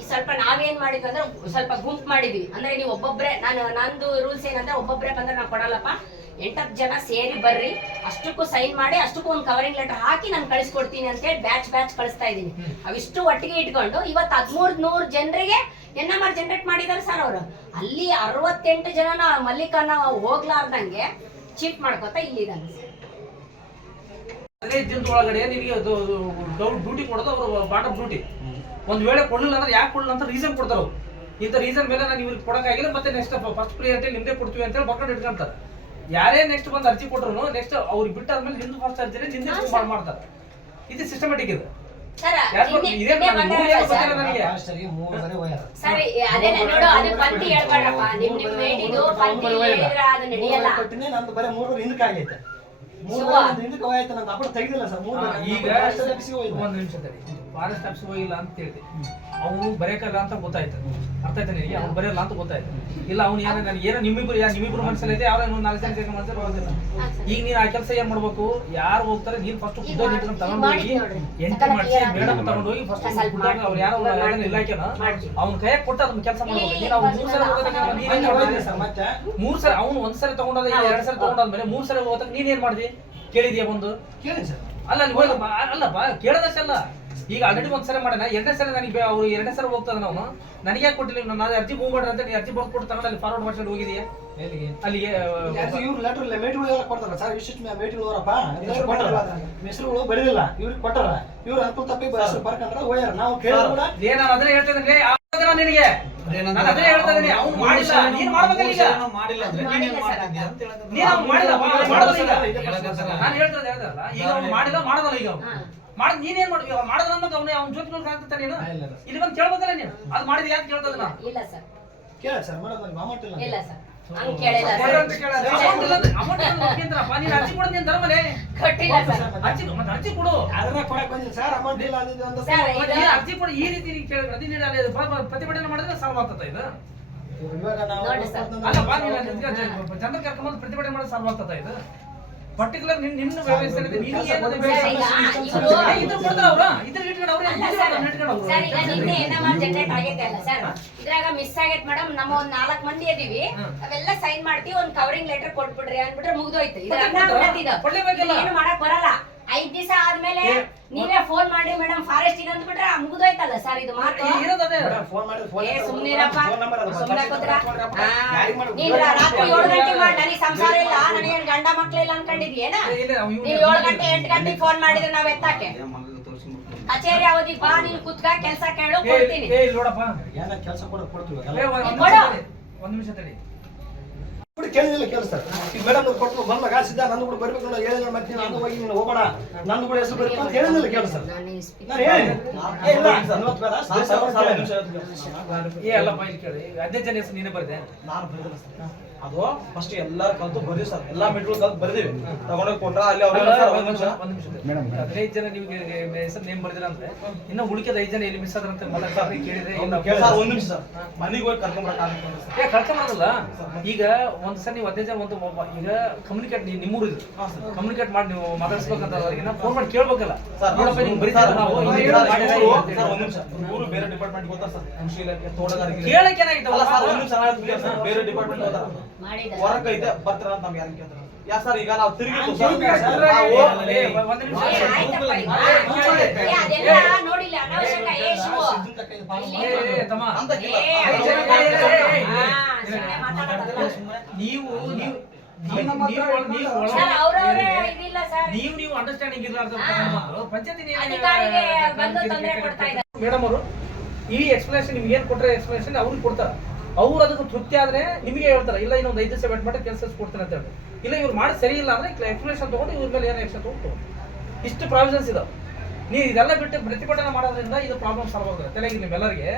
ಈ ಸ್ವಲ್ಪ ನಾವೇನ್ ಮಾಡಿದ್ವಿ ಅಂದ್ರೆ ಸ್ವಲ್ಪ ಗುಂಪು ಮಾಡಿದ್ವಿ ಅಂದ್ರೆ ನೀವು ಒಬ್ಬೊಬ್ರೆ ನಂದು ರೂಲ್ಸ್ ಏನಂದ್ರೆ ಒಬ್ಬೊಬ್ರೆ ಬಂದ್ರೆ ನಾವು ಕೊಡಲ್ಲಪ್ಪ 8 ಜನ ಸೇರಿ ಬರ್ರಿ ಅಷ್ಟಕ್ಕೂ ಸೈನ್ ಮಾಡಿ ಅಷ್ಟಕ್ಕೂ ಒಂದು ಕವರಿಂಗ್ ಲೆಟರ್ ಹಾಕಿ ನಾನು ಕಳಿಸ್ಕೊಡ್ತೀನಿ ಅಂತ ಹೇಳಿ ಬ್ಯಾಚ್ ಕಳಿಸ್ತಾ ಇದೀನಿ ಅವಿಷ್ಟು ಒಟ್ಟಿಗೆ ಇಟ್ಕೊಂಡು ಇವತ್ತು 1300 ಜನರಿಗೆ NMR ಜನರೇಟ್ ಮಾಡಿದಾರೆ ಸರ್ ಅವರು ಅಲ್ಲಿ 68 ಜನನ ಮಲ್ಲಿಕನ್ನ ಹೋಗ್ಲಾರ್ದಂಗೆ ಚೀಟ್ ಮಾಡ್ಕೋತಾ ಇಲ್ಲಿದ್ದಾನೆ ಸರ್ 15 ದಿನದ ಒಳಗಡೆ ನಿಮಗೆ ಡ್ಯೂಟಿ ಕೊಡೋದು ಅವರು ಬಾಟಮ್ ಡ್ಯೂಟಿ ಒಂದ್ ವೇಳೆ ಕೊಡಲಿಲ್ಲ ಅಂದ್ರೆ ಯಾಕೆ ಕೊಡಲಿಲ್ಲ ಅಂತ ರೀಸನ್ ಕೊಡ್ತಾರ ಅವ್ರು ಇಂಥ ರೀಸನ್ ಮೇಲೆ ನಾನು ಇವ್ರಿಗೆ ಕೊಡಕ್ಕಾಗಿಲ್ಲ ಮತ್ತೆ ನೆಕ್ಸ್ಟ್ ಫಸ್ಟ್ ಪ್ರಿಯಾರಿಟಿ ನಿಮ್ದೇ ಕೊಡ್ತೀವಿ ಅಂತ ಹೇಳಿ ಬರ್ಕೊಂಡು ಇಟ್ಕೊಂತಾರೆ ಯಾರೇ ನೆಕ್ಸ್ಟ್ ಬಂದು ಅರ್ಜಿ ಕೊಟ್ರು ನೆಕ್ಸ್ಟ್ ಅವ್ರಿಗೆ ಬಿಟ್ಟಾದ್ಮೇಲೆ ನಿಂದು ಫಸ್ಟ್ ಅರ್ಜಿನೇ ನಿಂದೆ ಮಾಡ್ತಾರೆ ಇದು ಸಿಸ್ಟಮೆಟಿಕ್ ಇದೆ ಸರಿ ಅದೇ ನೋಡು ಅದು ಪಂಟಿ ಹೇಳ್ಬೇಡಪ್ಪ ನಿಮ್ ಮೇಟಿದು ಪಂಟಿ ಹೇಳಿದ್ರೆ ಅದು ನಡೆಯಲ್ಲ ನಂದು ಬರೀ 3 ಹಿಂದಕ್ಕೆ ಆಗೈತೆ 3 ಹಿಂದಕ್ಕೆ ಹೋಯ್ತು ನಂದು ಅಪ್ಪ ತೆಗೆದಿಲ್ಲ ಸರ್ 3 ಈಗ ಒಂದ್ ನಿಮಿಷ ತಡಿ ಫಾರೆಸ್ಟ್ ಆಫೀಸ್ ಹೋಗಿಲ್ಲ ಅಂತ ಹೇಳ್ತಿ ಅವನು ಬರೆಯಕಲ್ಲ ಅಂತ ಗೊತ್ತಾಯ್ತು ಅರ್ಥ ಆಯ್ತಾ ನಿನಗೆ ಅವ್ನು ಬರೆಯಲ್ಲ ಅಂತ ಗೊತ್ತಾಯ್ತು ಇಲ್ಲ ಅವ್ನು ಏನೋ ನನಗೆ ಏನೋ ನಿಮ್ಮಿಬ್ರು ಮನಸ್ಸಲ್ಲಿ ಐತೆ ಯಾರೋ 4 ಜನ ಸೇರ್ಕೊಂಡು ಮನಸ್ಸಲ್ಲಿ ಹೋಗಿಲ್ಲ ಈಗ ನೀನು ಆ ಕೆಲಸ ಏನ್ ಮಾಡ್ಬೇಕು ಯಾರು ಹೋಗ್ತಾರೆ ನೀನು ಫಸ್ಟ್ ಖುದ್ದಾಗಿ ನಿಂತ್ಕೊಂಡು ತಗೊಂಡೋಗಿ ಎಂಟ್ರಿ ಮಾಡಿಸಿ ಮೇಡಮ್ ತಗೊಂಡೋಗಿ ಫಸ್ಟ್ ಖುದ್ದಾಗಿ ಅವ್ರು ಯಾರೋ ಇಲಾಖೆನ ಅವ್ನ ಕೈಯಾಗ ಕೊಟ್ಟು ಅದನ್ನ ಕೆಲಸ ಮಾಡ್ಬೇಕು ನೀನು ಅವ್ನು 3 ಸಲ ಹೋಗೋದಕ್ಕೆ ನೀನೇನ್ ಮಾಡಿದ್ರಿ ಸರ್ ಮತ್ತೆ 3 ಸಲ ಅವ್ನು 1 ಸಲ ತಗೊಂಡಾದ 2 ಸಲ ತಗೊಂಡಾದ್ಮೇಲೆ 3 ಸಲ ಹೋಗೋದಕ್ಕೆ ನೀನೇನ್ ಮಾಡಿದಿ ಕೇಳಿದ್ಯಾ ಬಂದು ಕೇಳಿ ಸರ್ ಅಲ್ಲ ಅಲ್ಲಿ ಹೋಗಲ್ಲ ಅಲ್ಲಪ್ಪ ಕೇಳದಷ್ಟಲ್ಲ ಈಗ ಆಲ್ರೆಡಿ 1 ಸಲ ಮಾಡೋಣ 2ನೇ ಸಲ ನನಗೆ ಅವ್ರು 2ನೇ ಸಲ ಹೋಗ್ತದ ನಾವು ನನಗೆ ಯಾಕೆ ಕೊಟ್ಟಿಲ್ಲ ನಾನು ಅರ್ಜಿ ಮೂವ್ ಮಾಡ್ರಿ ಅಂತ ನೀ ಅರ್ಜಿ ಬರ್ದು ಕೊಟ್ಟು ತಗೊಂಡು ಅಲ್ಲಿ ಫಾರ್ವರ್ಡ್ ಮಾಡ್ಕೊಂಡು ಹೋಗಿದೆಯಾ ಅಲ್ಲಿಗೆ ಇವ್ರು ಲೆಟರ್ ಮೇಟಿಗಳು ಕೊಡ್ತಾರ ಸರ್ ವಿಶಿಷ್ಟ ಮೇಟಿಗಳು ಅವರಪ್ಪ ಕೊಟ್ಟರ ಹೆಸರುಗಳು ಬರೀದಿಲ್ಲ ಇವ್ರಿಗೆ ಕೊಟ್ಟಾರ ಇವ್ರು ಅನುಕೂಲ ತಪ್ಪಿ ಬರ್ಕೊಂಡ್ರ ಹೋಗ್ಯಾರ ನಾವು ಕೇಳಿದ್ರು ಕೂಡ ನಾನು ಅದನ್ನೇ ಹೇಳ್ತೇನೆ ನಿನಗೆ ನಾನು ಅದನ್ನೇ ಹೇಳ್ತೇನೆ ಅವ್ನು ಮಾಡಿಲ್ಲ ನೀನು ಮಾಡ್ಬೇಕಲ್ಲ ಈಗ ಮಾಡಿಲ್ಲ ಅಂದ್ರೆ ನೀನೇನ್ ಮಾಡ್ತಿದ್ಯಾ ಅಂತ ನೀನು ಅವ್ನು ಮಾಡಿಲ್ಲ ಮಾಡೋದಿಲ್ಲ ನಾನು ಹೇಳ್ತದೆ ಹೇಳ್ದಲ್ಲ ಈಗ ಅವ್ನು ಮಾಡಿಲ್ಲ ಮಾಡೋದಲ್ಲ ಈಗ ಅವ್ನು ನೀನೇನ್ ಮಾಡ್ತೀವಿ ಅವ್ನು ಮಾಡೋದಲ್ಲ ಅಂತ ಅವ್ನ ಜೊತೆ ಕಾಣ್ತಾನೆ ನೀನು ಇಲ್ಲಿ ಬಂದು ಕೇಳ್ಬೇಕಲ್ಲ ನೀನು ಅದು ಮಾಡಿದ ಯಾಕೆ ಕೇಳ್ತದ ನಾನು ಇಲ್ಲ ಸರ್ ಕೇಳ ಸರ್ ಮೇಡಮ್ ನನಗೆ ಅಮೌಂಟ್ ಇಲ್ಲ ಇಲ್ಲ ಸರ್ ಹಂಗ್ ಕೇಳಿಲ್ಲ ನೀನು ಅರ್ಜಿ ಕೊಡ ನೀನು ಧರ್ಮಲೆ ಕೊಟ್ಟಿಲ್ಲ ಸರ್ ಅರ್ಜಿ ಕೊಡು ಅದನ್ನ ಕೊಡಕ್ ಬಂದಿನಿ ಸರ್ ಅಮೌಂಟ್ ಇಲ್ಲ ಅದು ಅಂತ ಸರ್ ಅರ್ಜಿ ಕೊಡು ಈ ರೀತಿ ಕೇಳಿದ್ರೆ ಪ್ರತಿಭಟನೆ ಮಾಡಿದ್ರೆ ಸಾಲ್ವ್ ಆಗ್ತದ ಇದು ಇವಾಗ ನಾವು ನೋಡಿ ಸರ್. ಅಲ್ಲಪ್ಪ ನೀನು ಜನರ ಕರ್ಕೊಂಡು ಪ್ರತಿಭಟನೆ ಮಾಡೋದು ಸಾಲ್ವ್ ಆಗ್ತದ ಇದು ಪರ್ಟಿಕ್ಯುಲರ್ ನಿನ್ನ ವ್ಯವಸ್ಥೆ ನೀನು ಇದ್ರ ಕೊಡ್ತಾರ ಅವ್ರ ಇದ್ರ ಇಟ್ಕೊಂಡು ಅವ್ರೆ ಸರ್ ಈಗ ನಿನ್ನೆ NMR ಜನರೇಟ್ ಆಗೈತೆ ಅಲ್ಲ ಸರ್, ಇದ್ರಾಗ ಮಿಸ್ ಆಗೈತೆ ಮೇಡಮ್. ನಮ್ಮ ಒಂದ್ 4 ಮಂದಿ ಇದೀವಿ, ಅವೆಲ್ಲ ಸೈನ್ ಮಾಡ್ತೀವಿ, ಒಂದ್ ಕವರಿಂಗ್ ಲೆಟರ್ ಕೊಟ್ಬಿಡ್ರಿ ಅಂದ್ಬಿಟ್ರೆ ಮುಗ್ದೋಯ್ತು. ಏನು ಮಾಡಕ್ ಬರಲ್ಲ. 5 ದಿವಸ ಆದ್ಮೇಲೆ ನೀವೇ ಫೋನ್ ಮಾಡಿ ಮೇಡಮ್ ಫಾರೆಸ್ಟ್ ಗೆ ಅಂದ್ಬಿಟ್ರೆ ಮುಗ್ದೋಯ್ತಲ್ಲ ಸರ್ ಇದು ಮಾತು. ಸುಮ್ನಿರಪ್ಪ, ಸುಮ್ನೆ ಕೂತ್ರ. ನೀವ್ ರಾತ್ರಿ 7 ಗಂಟೆ ಮಾಡಿ ನನಗೆ ಸಂಸಾರ ಇಲ್ಲ, ನನಗೇನ್ ಗಂಡ ಮಕ್ಳಿಲ್ಲ ಅನ್ಕೊಂಡಿದ್ಯೇನ? ನೀವ್ 7 ಗಂಟೆ 8 ಗಂಟೆಗೆ ಫೋನ್ ಮಾಡಿದ್ರೆ ನಾವ್ ಎತ್ತಾಕೆ ಕಚೇರಿ ಅವಧಿಗೆ ಬಾ, ನೀನು ಕುತ್ಕ ಕೆಲಸ ಕೇಳು, ಕೊಡ್ತೀನಿ. ನೋಡಪ್ಪ ಏನ ಕೆಲಸ ಕೊಡ್ತೀವಿ ಒಂದ್ ನಿಮಿಷ ತಡಿ. ಕೇಳಿದಿಲ್ಲ ಕೆಲಸ. ಈಗ ಮೇಡಮ್ ಕೊಟ್ಟು ಬಂದಾಗ ಸಿದ್ಧ ನಂದು ಕೂಡ ಬರ್ಬೇಕು ಅನ್ನೋ ಹೇಳಿದ್ರೆ ಮತ್ತೆ ನಾನು ಹೋಗಿ ನೀನು ಹೋಗೋಣ ನಂದು ಕೂಡ ಹೆಸರು ಬರೀ ಅಂತ ಹೇಳಿದಿಲ್ಲ ಕೆಲಸ. ನಾನು ಹೇಳಿ ಅಲ್ಲಪ್ಪ ಇಲ್ಲಿ ಕೇಳಿ, 15 ಜನ ಹೆಸರು ನೀನೇ ಬರ್ದೆ? ನಾನು ಬರೆದಿಲ್ಲ ಸರ್. ಅದು ಫಸ್ಟ್ ಎಲ್ಲಾರು ಕಲ್ತು ಬರ್ದಿವಿ ಸರ್, ಎಲ್ಲಾ ಮೆಟ್ಗಳು ಕಲ್ತು ಬರ್ದಿವಿ, ತಗೊಂಡೋಗಿ ಕೊಟ್ರ ಅಲ್ಲಿ ಒಂದ್ ನಿಮಿಷ 15 ಜನ ನೀವು ಹೆಸರು ನೇಮ್ ಬರ್ದಿರ ಅಂದ್ರೆ ಇನ್ನು ಉಳಿಕೆದ 5 ಜನ ಎಲ್ಲಿ ಮಿಸ್ ಆದ್ರಂತ ಮಾತಾಡ್ತಾರೆ ಕೇಳಿದ್ರೆ ಸರ್ ಒಂದ್ ನಿಮಿಷ ಸರ್, ಮನೆಗೆ ಹೋಗಿ ಕರ್ಕೊಂಡ್ಬರಕ್ಕಾಗಲ್ಲ. ಕಳ್ಕೊಂಬರಲ್ಲ. ಈಗ ಒಂದ್ ಸಲ ನೀವು 15 ಜನ ಒಂದು ಈಗ ಕಮ್ಯುನಿಕೇಟ್ ನಿಮ್ಮೂರು ಕಮ್ಯುನಿಕೇಟ್ ಮಾಡಿ ನೀವು ಮಾತಾಡ್ಸ್ಬೇಕಂತ ಅವ್ರಿಗೆ ಫೋನ್ ಮಾಡಿ ಕೇಳ್ಬೇಕಲ್ಲ. ನೋಡಪ್ಪ ನಿಮ್ಗೆ ಬರೀತಾರೆ ನಾವು ಒಂದ್ ನಿಮಿಷ, ಇವರು ಬೇರೆ ಡಿಪಾರ್ಟ್ಮೆಂಟ್ ಗೊತ್ತಾ ಸರ್, ಕೃಷಿ ಇಲಾಖೆ, ತೋಟಗಾರಿಕೆ ಕೇಳಕ್ಕೆ ಏನಾಗಿತ್ತಲ್ಲ ಒಂದ್ ನಿಮಿಷ ಬೇರೆ ಡಿಪಾರ್ಟ್ಮೆಂಟ್ ಗೊತ್ತಾ ಹೊರಕ ಐತೆ ಬರ್ತಾರ ಅಂತ ನಮ್ಗೆ ಯಾರು ಕೇಳ್ತಾರೆ? ಯಾ ಸರ್ ಈಗ ನಾವು ತಿರುಗಿ ನೋಡಿಲ್ಲ ಅನಾವಶ್ಯಕ ನೀವು ಅಂಡರ್ಸ್ಟ್ಯಾಂಡಿಂಗ್ ಇಲ್ಲ ಪಂಚಾಯತಿ ಮೇಡಮ್ ಅವರು ಈ ಎಕ್ಸ್ಪ್ಲನೇಷನ್ ನಿಮ್ಗೆ ಏನ್ ಕೊಟ್ರೆ ಎಕ್ಸ್ಪ್ಲನೇಷನ್ ಅವ್ರಿಗೆ ಕೊಡ್ತಾರೆ. ಅವ್ರು ಅದಕ್ಕೆ ತೃಪ್ತಿ ಆದ್ರೆ ನಿಮಗೆ ಹೇಳ್ತಾರೆ, ಇಲ್ಲ ಇನ್ನೊಂದು 5 ದಿವಸ ವೇಟ್ ಮಾಡಿ ಕೆಲಸ ಕೊಡ್ತಾರೆ ಅಂತ ಹೇಳಿ. ಇಲ್ಲ ಇವ್ರು ಮಾಡಿ ಸರಿ ಇಲ್ಲ ಅಂದ್ರೆ ಎಕ್ಸ್ಪ್ಲನೇಷನ್ ತಗೊಂಡು ಇವ್ರ ಮೇಲೆ ಏನೋ ಆಕ್ಷನ್ ತಗೊಂಡು ಇಷ್ಟು ಪ್ರಾವಿಷನ್ಸ್ ಇದಾವೆ. ನೀವು ಇದೆಲ್ಲ ಬಿಟ್ಟು ಪ್ರತಿಭಟನೆ ಮಾಡೋದ್ರಿಂದ ಇದು ಪ್ರಾಬ್ಲಮ್ ಸಾಲ್ವ್ ಆಗುತ್ತೆ. ತಲೆಗೆ ನಿಮ್ಮೆಲ್ಲರಿಗೆ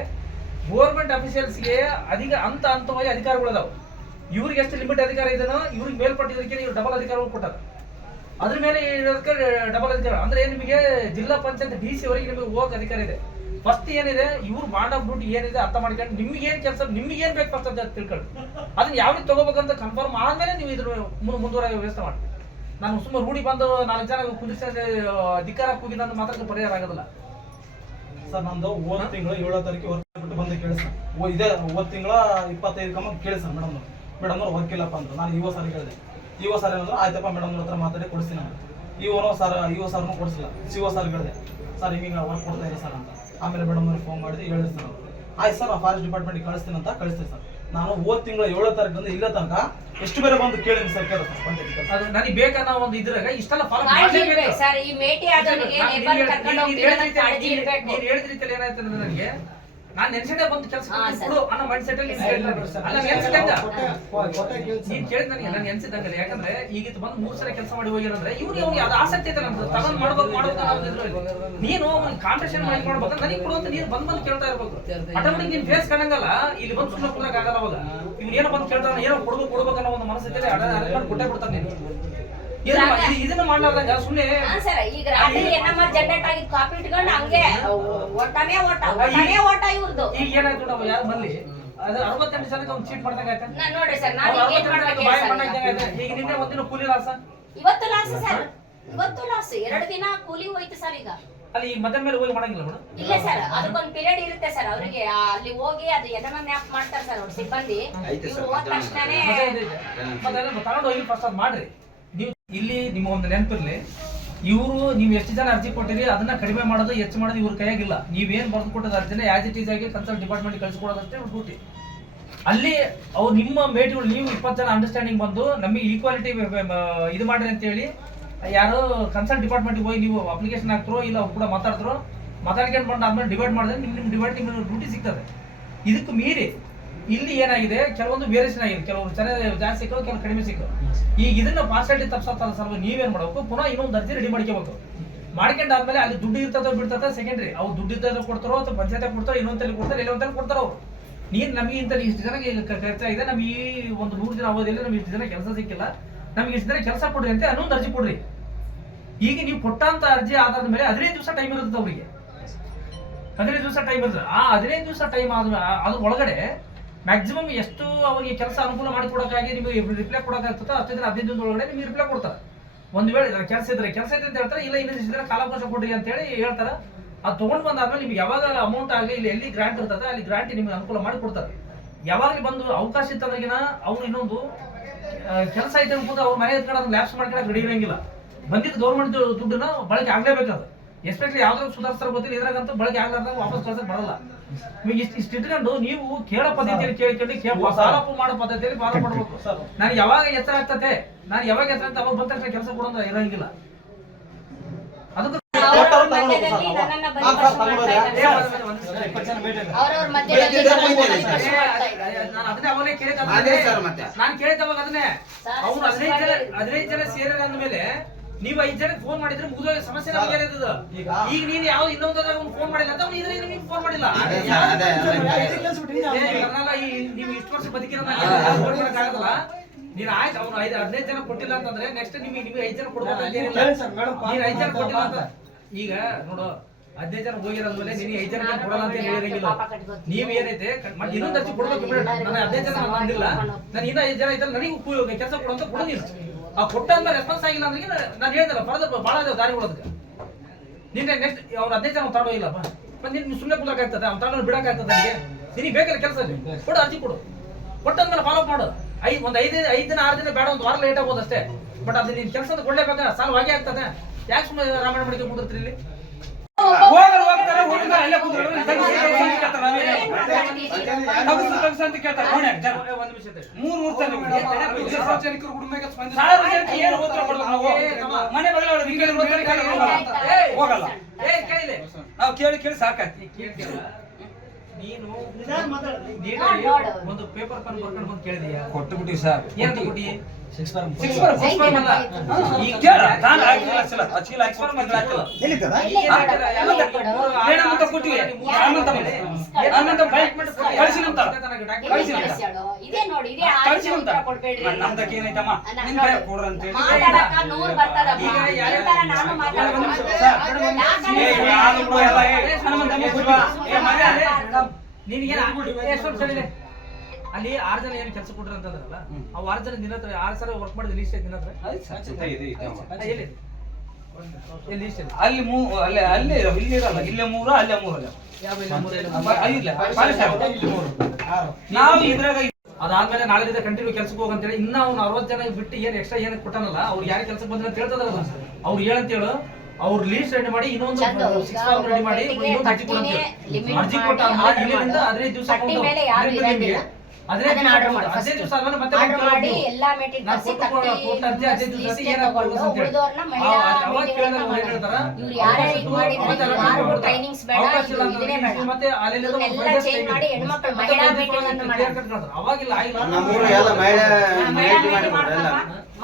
ಗೌರ್ಮೆಂಟ್ ಅಫಿಷಿಯಲ್ಸ್ಗೆ ಹಂತವಾಗಿ ಅಧಿಕಾರಗಳು ಇದಾವೆ. ಇವ್ರಿಗೆ ಎಷ್ಟು ಲಿಮಿಟ್ ಅಧಿಕಾರ ಇದೆನೋ ಇವ್ರಿಗೆ ಮೇಲ್ಪಟ್ಟಿದ್ದಕ್ಕೆ ಇವ್ರು ಡಬಲ್ ಅಧಿಕಾರಗಳು ಕೊಟ್ಟಾರೆ. ಅದ್ರ ಮೇಲೆ ಇರೋದಕ್ಕೆ ಡಬಲ್ ಅಧಿಕಾರ ಅಂದ್ರೆ ನಿಮಗೆ ಜಿಲ್ಲಾ ಪಂಚಾಯತ್ DC ಅವರಿಗೆ ನಿಮಗೆ ಹೋಗಕ್ಕೆ ಅಧಿಕಾರ ಇದೆ. ಫಸ್ಟ್ ಏನಿದೆ ಇವ್ರು ಬಾಂಡ್ ಆಫ್ ಡ್ಯೂಟಿ ಏನಿದೆ ಅರ್ಥ ಮಾಡ್ಕೊಂಡು ನಿಮ್ಗೆ ಏನ್ ಕೆಲಸ ನಿಮ್ಗೆ ಏನ್ ಬೇಕು ಫಸ್ಟ್ ಅಂತ ತಿಳ್ಕೊಳ್ಳಿ. ಅದನ್ನ ಯಾವ ರೀತಿ ತಗೋಬೇಕಂತ ಕನ್ಫರ್ಮ್ ಆದ್ಮೇಲೆ ನೀವು ಇದ್ರ ಮುಂದುವರೆಯ ವ್ಯವಸ್ಥೆ ಮಾಡಿ. ನಾನು ಸುಮ್ಮನೆ ರೂಢಿ ಬಂದು 4 ಜನ ಕುದಿಸ ಧಿಕ್ಕಾರ ಕೂಗಿದ ಮಾತ್ರ ಪರಿಹಾರ ಆಗೋದಿಲ್ಲ ಸರ್. ನಮ್ದು ಹೋದ ತಿಂಗಳು 7ನೇ ತಾರೀಕು ವರ್ಕ್ ಬಿಟ್ಟು ಬಂದು ಕೇಳಿ ಸರ್, ಇದೇ ಹೋದ ತಿಂಗಳ 25 ಕಮ್ಮ ಕೇಳಿ ಸರ್ ಮೇಡಮ್ ಅವ್ರು ವರ್ಕ್ ಇಲ್ಲಪ್ಪ ಅಂತ ನಾನು ಇವ ಸರ್ ಹೇಳಿದೆ. ಇವ ಸರ್ ಏನಂದ್ರೆ ಆಯ್ತಪ್ಪ ಮೇಡಮ್ ಹತ್ರ ಮಾತಾಡಿ ಕೊಡಿಸ್ತೀನಿ ಅಂತ. ಇವ ಸರ್ನು ಕೊಡಿಸಿಲ್ಲ. CO ಸರ್ ಹೇಳಿದೆ, ಸರ್ ಹಿಂಗೆ ವರ್ಕ್ ಕೊಡ್ತಾ ಇಲ್ಲ ಸರ್ ಅಂತ. ಆಮೇಲೆ ಮೇಡಮ್ ಅವ್ರಿಗೆ ಫೋನ್ ಮಾಡಿದ್ರೆ ಹೇಳಿದ್ರು ಸರ್, ಆಯ್ತು ಸರ್ ನಾವು ಫಾರೆಸ್ಟ್ ಡಿಪಾರ್ಟ್ಮೆಂಟ್ಗೆ ಕಳಿಸ್ತೀನಿ ಅಂತ ಕಳಿಸ್ತೀನಿ ಸರ್. ನಾನು ಹೋದ ತಿಂಗಳ 7ನೇ ತಾರೀಕಿಂದ ಇಲ್ಲ ತನಕ ಎಷ್ಟು ಬೇರೆ ಬಂದು ಕೇಳಿದ್ವಿ ಸರ್ ಕೇಳ ಅದು ನನಗೆ ಬೇಕನ್ನೋ ಒಂದು ಇದ್ರಾಗ ಇಷ್ಟೆಲ್ಲ ಫಾಲೋ ಮಾಡಲೇಬೇಕು ಸರ್. ಈ ಮೇಟಿ ಆದವನಿಗೆ ಲೇಬರ್ ಕರ್ಕೊಂಡು ಹೋಗ್ತೀವಿ ಕಾಳಜಿ ಇರಬೇಕು. ನೀನು ಹೇಳಿದ ರೀತಿಯಲ್ಲಿ ಏನಾಯ್ತು ಅಂದ್ರೆ ನನಗೆ ನಾನು ನೆನ್ಸಿಟೇ ಬಂದು ಕೆಲಸ ಕೊಡು ಅನ್ನೋ ಮೈಂಡ್ ಸೆಟ್ ಅಲ್ಲಿ ಅಲ್ಲ ನೆನ್ಸಿದಂಗ ನೀನ್ ಕೇಳಿದ್ ನನಗೆ ನಾನು ನೆನ್ಸಿದಂಗಲ್ಲ. ಯಾಕಂದ್ರೆ ಈಗ ಬಂದು 3 ಸಲ ಕೆಲಸ ಮಾಡಿ ಹೋಗಿರಂದ್ರೆ ಇವ್ರಿಗೆ ಅದು ಆಸಕ್ತಿ ಐತೆ ನಮ್ದು ತಗೊಂಡ್ ಮಾಡ್ಬೇಕು ನೀನು ಕಾಂಪಿಟೇಷನ್ ಮಾಡಿ ಮಾಡ್ಬೇಕು ನನಗೆ ಕೊಡುವಂತ ನೀನು ಬಂದು ಕೇಳ್ತಾ ಇರ್ಬೇಕು. ಆಟೋಮೆಟಿಕ್ ನೀನ್ ಫೇಸ್ ಕಾಣಂಗಲ್ಲ, ಇಲ್ಲಿ ಬಂದು ಸುಮ್ಮನೆ ಕೂಡಕ್ ಆಗಲ್ಲ. ಅವಾಗ ಇವ್ನು ಏನೋ ಬಂದು ಕೇಳ್ತಾನೆ, ಏನೋ ಕೊಡ್ಬೇಕು ಅನ್ನೋ ಒಂದು ಮನಸ್ಸೈತೆ ಅರ್ಥ ಕೊಟ್ಟೆ ಬಿಡ್ತಾನೆ. ನೀನು ಇದನ್ನ ಮಾಡ್ಲಾರ್ದಂಗ ಸುಮ್ಮನೆ ಈಗ ರಾತ್ರಿ NMR ಜನರೇಟ್ ಆಗಿದ್ ಕಾಪಿ ಇಟ್ಕೊಂಡು ಹಂಗೆ ಓಟಾನೇ ಓಟ ಇವ್ರದ್ದು. ಈಗ ಏನಾಯ್ತು ನಾವು ಯಾರು ಬರ್ಲಿ ಅದು 68 ಜನಕ್ಕೆ ಒಂದು ಚೀಟ್ ಮಾಡ್ದಂಗ ಆಯ್ತಾ ನೋಡ್ರಿ ಸರ್, ನಾನು ಈಗ ನಿನ್ನೆ ಒಂದಿನ ಕೂಲಿ ಲಾಸ, ಇವತ್ತು ಲಾಸ್ ಸರ್, ಇವತ್ತು ಲಾಸ್ 2 ದಿನ ಕೂಲಿ ಹೋಯ್ತು ಸರ್. ಈಗ ಅಲ್ಲಿ ಈಗ ಮಧ್ಯಾಹ್ನ ಮೇಲೆ ಹೋಗಿ ಮಾಡಂಗಿಲ್ಲ ಮೇಡಮ್? ಇಲ್ಲ ಸರ್, ಅದಕ್ಕೊಂದು ಪೀರಿಯಡ್ ಇರುತ್ತೆ ಸರ್. ಅವರಿಗೆ ಅಲ್ಲಿ ಹೋಗಿ ಅದು NMR ಮ್ಯಾಪ್ ಮಾಡ್ತಾರೆ ಸರ್ ಅವ್ರ ಸಿಬ್ಬಂದಿ. ಇವ್ರು ಹೋದ ತಕ್ಷಣನೇ ತಗೊಂಡು ಹೋಗಿ ಫಸ್ಟ್ ಅದು ಮಾಡ್ರಿ. ನೀವು ಇಲ್ಲಿ ನಿಮ್ಮ ಒಂದು ನೆನಪಿರ್ಲಿ, ಇವರು ನೀವು ಎಷ್ಟು ಜನ ಅರ್ಜಿ ಕೊಟ್ಟಿರಿ ಅದನ್ನ ಕಡಿಮೆ ಮಾಡೋದು ಹೆಚ್ಚು ಮಾಡೋದು ಇವ್ರ ಕೈಯಾಗಿಲ್ಲ. ನೀವೇನ್ ಬರೆದು ಕೊಟ್ಟದ ಅರ್ಜಿನ ಆಸ್ ಇಟ್ ಈಸ್ ಆಗಿ ಕನ್ಸಲ್ಟ್ ಡಿಪಾರ್ಟ್ಮೆಂಟ್ ಕಳಿಸ್ಕೊಡೋದಷ್ಟೇ ಇವ್ರ ಡ್ಯೂಟಿ. ಅಲ್ಲಿ ಅವ್ರು ನಿಮ್ಮ ಮೇಟ್ಗಳು ನೀವು 20 ಜನ ಅಂಡರ್ಸ್ಟ್ಯಾಂಡಿಂಗ್ ಬಂದು ನಮಗೆ ಈಕ್ವಾಲಿಟಿ ಇದು ಮಾಡ್ರಿ ಅಂತ ಹೇಳಿ ಯಾರು ಕನ್ಸಲ್ಟ್ ಡಿಪಾರ್ಟ್ಮೆಂಟ್ಗೆ ಹೋಗಿ ನೀವು ಅಪ್ಲಿಕೇಶನ್ ಹಾಕ್ತಿರೋ ಇಲ್ಲ ಅವ್ರು ಕೂಡ ಮಾತಾಡ್ಕೊಂಡು ಬಂದು ಆದ್ಮೇಲೆ ಡಿವೈಡ್ ಮಾಡಿದ್ರೆ ನಿಮ್ಮ ಡ್ಯೂಟಿ ಸಿಗ್ತದೆ. ಇದಕ್ಕೆ ಮೀರಿ ಇಲ್ಲಿ ಏನಾಗಿದೆ, ಕೆಲವೊಂದು ವೇರಿಯೇಷನ್ ಆಗಿದೆ, ಕೆಲವರು ಚೆನ್ನಾಗಿ ಜಾಸ್ತಿ ಸಿಕ್ಕೋ ಕೆಲವು ಕಡಿಮೆ ಸಿಕ್ಕೋ. ಈಗ ಇದನ್ನ ಪಾರ್ಸಾಲಿಟಿ ತಪ್ಪಿಸೋ ಸಲುವಾಗಿ ನೀವೇನ್ ಮಾಡಬೇಕು, ಪುನಃ ಇನ್ನೊಂದು ಅರ್ಜಿ ರೆಡಿ ಮಾಡ್ಕೋಬೇಕು. ಮಾಡ್ಕೊಂಡಾದ್ಮೇಲೆ ಅಲ್ಲಿ ದುಡ್ಡು ಇರ್ತದೋ ಬಿಡ್ತದ ಸೆಕೆಂಡ್ರಿ. ಅವ್ರು ದುಡ್ಡು ಇದ್ದೋ ಕೊಡ್ತಾರೋ ಅಥವಾ ಪಂಚಾಯತ್ ಕೊಡ್ತಾರೋ, ಇನ್ನೊಂದಲ್ಲಿ ಕೊಡ್ತಾರೆ, ಎಲ್ಲೊಂದಲ್ಲಿ ಕೊಡ್ತಾರೋ ಅವ್ರು. ನೀನ್ ನಮಗೆ ಇಂತಲ್ಲಿ ಇಷ್ಟು ಜನಕ್ಕೆ ಖರ್ಚ ಇದೆ, ನಮ್ಗೆ ಈ ಒಂದು 100 ದಿನ ಅವಧಿಯಲ್ಲಿ ನಮ್ಗೆ ಇಷ್ಟು ಜನ ಕೆಲಸ ಸಿಕ್ಕಿಲ್ಲ, ನಮ್ಗೆ ಇಷ್ಟು ಜನ ಕೆಲಸ ಕೊಡ್ರಿ ಅಂತ ಅನ್ನೊಂದು ಅರ್ಜಿ ಕೊಡ್ರಿ. ಈಗ ನೀವು ಕೊಟ್ಟಂತ ಅರ್ಜಿ ಆಧಾರದ ಮೇಲೆ 15 ದಿವಸ ಟೈಮ್ ಇರ್ತದೆ ಅವರಿಗೆ. 15 ದಿವಸ ಟೈಮ್ ಇರ್ತದೆ. ಆ 15 ದಿವಸ ಟೈಮ್ ಆದ ಅದ್ರ ಒಳಗಡೆ ಮ್ಯಾಕ್ಸಿಮಮ್ ಎಷ್ಟು ಅವರಿಗೆ ಕೆಲಸ ಅನುಕೂಲ ಮಾಡಿಕೊಡೋಕ್ಕಾಗಿ ನಿಮಗೆ ರಿಪ್ಲೈ ಕೊಡೋಕ್ಕಾಗ್ತದೆ ಅಷ್ಟು ದಿನ 15 ದಿನದೊಳಗಡೆ ನಿಮಗೆ ರಿಪ್ಲೈ ಕೊಡ್ತಾರೆ. ಒಂದು ವೇಳೆ ಕೆಲಸ ಇದ್ರೆ ಅಂತ ಹೇಳ್ತಾರೆ, ಇಲ್ಲ ಇನ್ನಿದ್ರೆ ಕಾಲಾವಕಾಶ ಕೊಡ್ರಿ ಅಂತ ಹೇಳಿ ಹೇಳ್ತಾರೆ. ಅದು ತೊಗೊಂಡು ಬಂದಾದ್ಮೇಲೆ ನಿಮ್ಗೆ ಯಾವಾಗ ಅಮೌಂಟ್ ಆಗಲಿ ಇಲ್ಲಿ ಎಲ್ಲಿ ಗ್ರಾಂಟ್ ಇರ್ತದೆ ಅಲ್ಲಿ ಗ್ರಾಂಟ್ ನಿಮ್ಗೆ ಅನುಕೂಲ ಮಾಡಿ ಕೊಡ್ತಾರೆ. ಯಾವಾಗಲೂ ಬಂದು ಅವಕಾಶ ಇತ್ತಂದ್ರಿಗಿನ ಅವ್ರು ಇನ್ನೊಂದು ಕೆಲಸ ಐತೆ ಅನ್ಬೋದು ಅವ್ರ ಮನೆ ಎತ್ಕೊಂಡು ಅದನ್ನ ಲ್ಯಾಪ್ಸ್ ಮಾಡ್ಕೊಳಕ್ಕೆ ರೆಡಿ ಇರಂಗಿಲ್ಲ. ಬಂದಿದ್ದು ಗೌರ್ಮೆಂಟ್ ದುಡ್ಡನ್ನ ಬಳಕೆ ಆಗ್ಲೇಬೇಕಾದ, ಎಸ್ಪೆಷಲಿ ಯಾವ್ದಾದ್ರು ಸುಧಾರಿಸ್ತಾರ ಗೊತ್ತಿಲ್ಲ, ಇದ್ರಾಗಂತೂ ಬಳಕೆ ಆಗ್ಲಾರ್ದಾಗ ವಾಪಸ್ ಕಳ್ಸಕ್ ಬರಲ್ಲ. ನಿಮಗೆ ಇಷ್ಟು ಇಟ್ಕೊಂಡು ನೀವು ಕೇಳೋ ಪದ್ಧತಿಯಲ್ಲಿ ಕೇಳ್ಕೊಂಡು ಫಾಲೋ ಮಾಡೋ ಪದ್ಧತಿಯಲ್ಲಿ ಫಾಲೋ ಮಾಡ್ಬೇಕು. ನಾನು ಯಾವಾಗ ಎಚ್ಚರ ಆಗ್ತದೆ ಅವಾಗ ಬಂದ ತಕ್ಷಣ ಕೆಲಸ ಕೊಡೋದು ಇರಂಗಿಲ್ಲ. ಅದಕ್ಕೆ ನಾನು ಅವಾಗಲೇ ನಾನು ಕೇಳಿದವಾಗ ಅದನ್ನೇ ಅವ್ರು 15 ಜನ ಸೇರ ಅಂದ್ಮೇಲೆ ನೀವು 5 ಜನಕ್ಕೆ ಫೋನ್ ಮಾಡಿದ್ರೆ ಮುಗಿದೋಗ ಸಮಸ್ಯೆ ಈಗ ನೀನು ಯಾವ ಇನ್ನೊಂದಾಗ ಫೋನ್ ಮಾಡಿಲ್ಲ ಅಂತ ನಿಮ್ಗೆ ಫೋನ್ ಮಾಡಿಲ್ಲ. ನೀವು ಇಷ್ಟು ವರ್ಷ ಬದುಕಿರೋದಾಗಲ್ಲ, ನೀನ್ ಆಯ್ತು ಅವ್ನು 15 ಜನ ಕೊಟ್ಟಿಲ್ಲ ಅಂತಂದ್ರೆ ನೆಕ್ಸ್ಟ್ ನಿಮ್ಗೆ 5 ಜನ ಕೊಡ್ಬೋದು. ನೀನ್ 5 ಜನ ಕೊಟ್ಟಿಲ್ಲ ಅಂತ ಈಗ ನೋಡು 15 ಜನ ಹೋಗಿರೋದ್ಮೇಲೆ ನೀನು 5 ಜನ ಕೊಡಲ್ಲ ಅಂತ ಹೇಳಿರಂಗಿಲ್ಲ. ನೀವ್ ಏನೈತೆ ಇನ್ನೊಂದು ಅರ್ಜಿ ಕೊಡ್ಬೇಕು. ನಾನು 15 ಜನ ಬಂದಿಲ್ಲ, ನಾನು ಇನ್ನೂ 5 ಜನ ಇದ್ದರೆ ನನಗೆ ಕೆಲಸ ಕೊಡುವಂತ ಕೊಡು. ನೀನು ಆ ಕೊಟ್ಟ ರೆಸ್ಪಾನ್ಸ್ ಆಗಿಲ್ಲ ಅಂದ್ರೆ ನಾನು ಹೇಳ್ದಲ್ಲ ಫರ್ದರ್ ಭಾಳ ಅದಾವ ದಾರಿಗಳದಕ್ಕೆ. ನಿನ್ನೆ ನೆಕ್ಸ್ಟ್ ಅವ್ರು 15 ಜನ ತಾಡೋ ಇಲ್ಲಪ್ಪ, ಮತ್ತೆ ನೀನು ಸುಮ್ಮನೆ ಕೊಡಕ್ಕಾಗ್ತದೆ, ಅವ್ನು ತಾಡೋ ಬಿಡಕ್ಕಾಗ್ತದೆ. ನನಗೆ ನಿನಗೆ ಬೇಕಲ್ಲ ಕೆಲಸ ಕೊಡು, ಅರ್ಜಿ ಕೊಡು. ಕೊಟ್ಟಂದ್ಮೇಲೆ ಫಾಲೋ ಮಾಡು. ಒಂದು 5 ದಿನ 6 ದಿನ ಬೇಡ, ಒಂದು ವಾರ ಲೇಟ್ ಆಗ್ಬೋದು ಅಷ್ಟೇ. ಬಟ್ ಅದು ನೀನು ಕೆಲಸ ಅಂತ ಕೊಡ್ಲೇಬೇಕಾ, ಸಾಲವಾಗಿ ಆಗ್ತದೆ. ಯಾಕೆ ಸುಮ್ಮನೆ ರಾಮಾಯಣ ಮಾಡಿಕೆ ಕುಂದಿರ್ತೀರಿ ಇಲ್ಲಿ? ಕೇಳಿ ಸಾಕಾಯ್ತು. ನೀನು ಒಂದು ಪೇಪರ್ ಪೆನ್ ಬರ್ಕೊಂಡು ಬಂದು ಕೇಳಿದೀಯಾ? ಕೊಟ್ಟು ಬಿಟ್ಟಿ ಸರ್. ಏನ್ ಕೊಟ್ಟಿ? 6 ಅಲ್ಲ. ಈಗ ಕೇಳ ನಾನು ಹಾಕಿಲ್ಲ ಅಚ್ಚಿಲ್ಲ 6 ಮಂದಿ ಹಾಕಿಲ್ಲ. ಎಲ್ಲಿದ್ದದ? ಏನಂತ ಕೊಟ್ಟಿವಿ? ಆನಂತ ಬೈಕ್ ಮಾಡಿ ಕಳಿಸಿನಂತ. ಇದೇ ನೋಡಿ, ಇದೇ ಕಳಿಸಿನಂತ. ನಮ್ದಕ್ಕೆ ಏನೈತಮ್ಮ? ನಿನ್ ಕೈ ಕೊಡ್ರ ಅಂತ ಹೇಳಿ ಮಾತಾಡಕ 100 ಬರ್ತದಮ್ಮ. ಈಗ ಯಾರ ನಾನು ಮಾತಾಡೋದು ಅಲ್ಲಿ 6 ಜನ ಏನು ಕೆಲಸ ಕೊಟ್ರ ಅಂತಂದ್ರಲ್ಲ, ಅವ್ 6 ಜನ ದಿನ 6 ಸಲ ವರ್ಕ್ ಮಾಡಿದ ಲೀಸ್ಟ್ ಐತಿ ದಿನ ಹತ್ರ ಅಲ್ಲಿ ಇಲ್ಲಿ ಇರಲ್ಲ. ಇಲ್ಲೇ 3 ಅಲ್ಲೇ 3 ನಾವು ಇದ್ರಾಗ ಅದಾದ್ಮೇಲೆ ನಾಳೆ ಕಂಟಿನ್ಯೂ ಕೆಲ್ಸಕ್ಕೆ ಹೋಗಂತೇಳಿ ಇನ್ನ ಅವ್ನು 60 ಜನ ಬಿಟ್ಟು ಏನ್ ಎಕ್ಸ್ಟ್ರಾ ಏನ್ ಕೊಟ್ಟಾನಲ್ಲ, ಅವ್ರು ಯಾರು ಕೆಲ್ಸಕ್ಕೆ ಬಂದ್ರೆ ಅಂತ ಹೇಳ್ತದಲ್ಲ, ಅವ್ರು ಏನಂತೇಳು ಅವ್ರ ಲೀಸ್ಟ್ ರೆಡಿ ಮಾಡಿ ಇನ್ನೊಂದು 6 ಫಾರ್ಮ್ ರೆಡಿ ಮಾಡಿ ಇನ್ನೊಂದು ಅರ್ಜಿ ಕೊಡಂತ ಅರ್ಜಿ ಕೊಟ್ಟ ಇಲ್ಲಿಂದ 15 ದಿವಸ 15 ದಿವಸ ಆದ್ಮೇಲೆ ಮತ್ತೆ ಮಾಡಿ ಎಲ್ಲಾ ಮೆಟೀರಿಯಲ್ ಅರ್ಜಿ 15 ದಿವಸ ಏನಾಗ್ಬೋದು ಅಂತ ಹೇಳಿ ಅವಾಗ ಕೇಳಿದಾಗ ಅವ್ರು ಹೇಳ್ತಾರ ಇವ್ರು ಯಾರು ಇದು ಮಾಡಿದ್ರೆ ಯಾರು ಟ್ರೈನಿಂಗ್ಸ್ ಬೇಡ, ಇದನ್ನೇ ಬೇಡ, ಮತ್ತೆ ಅಲ್ಲೆಲ್ಲ ಎಲ್ಲ ಚೇಂಜ್ ಮಾಡಿ ಹೆಣ್ಮಕ್ಳು ಮಹಿಳಾ ಮೀಟಿಂಗ್ ಅಂತ ಮಾಡ್ತಾರೆ. ಅವಾಗಿಲ್ಲ ನಮ್ಮೂರು ಎಲ್ಲ ಮಹಿಳೆ ಮಾಡಿಬಿಡ್ರಿ. ಎಲ್ಲ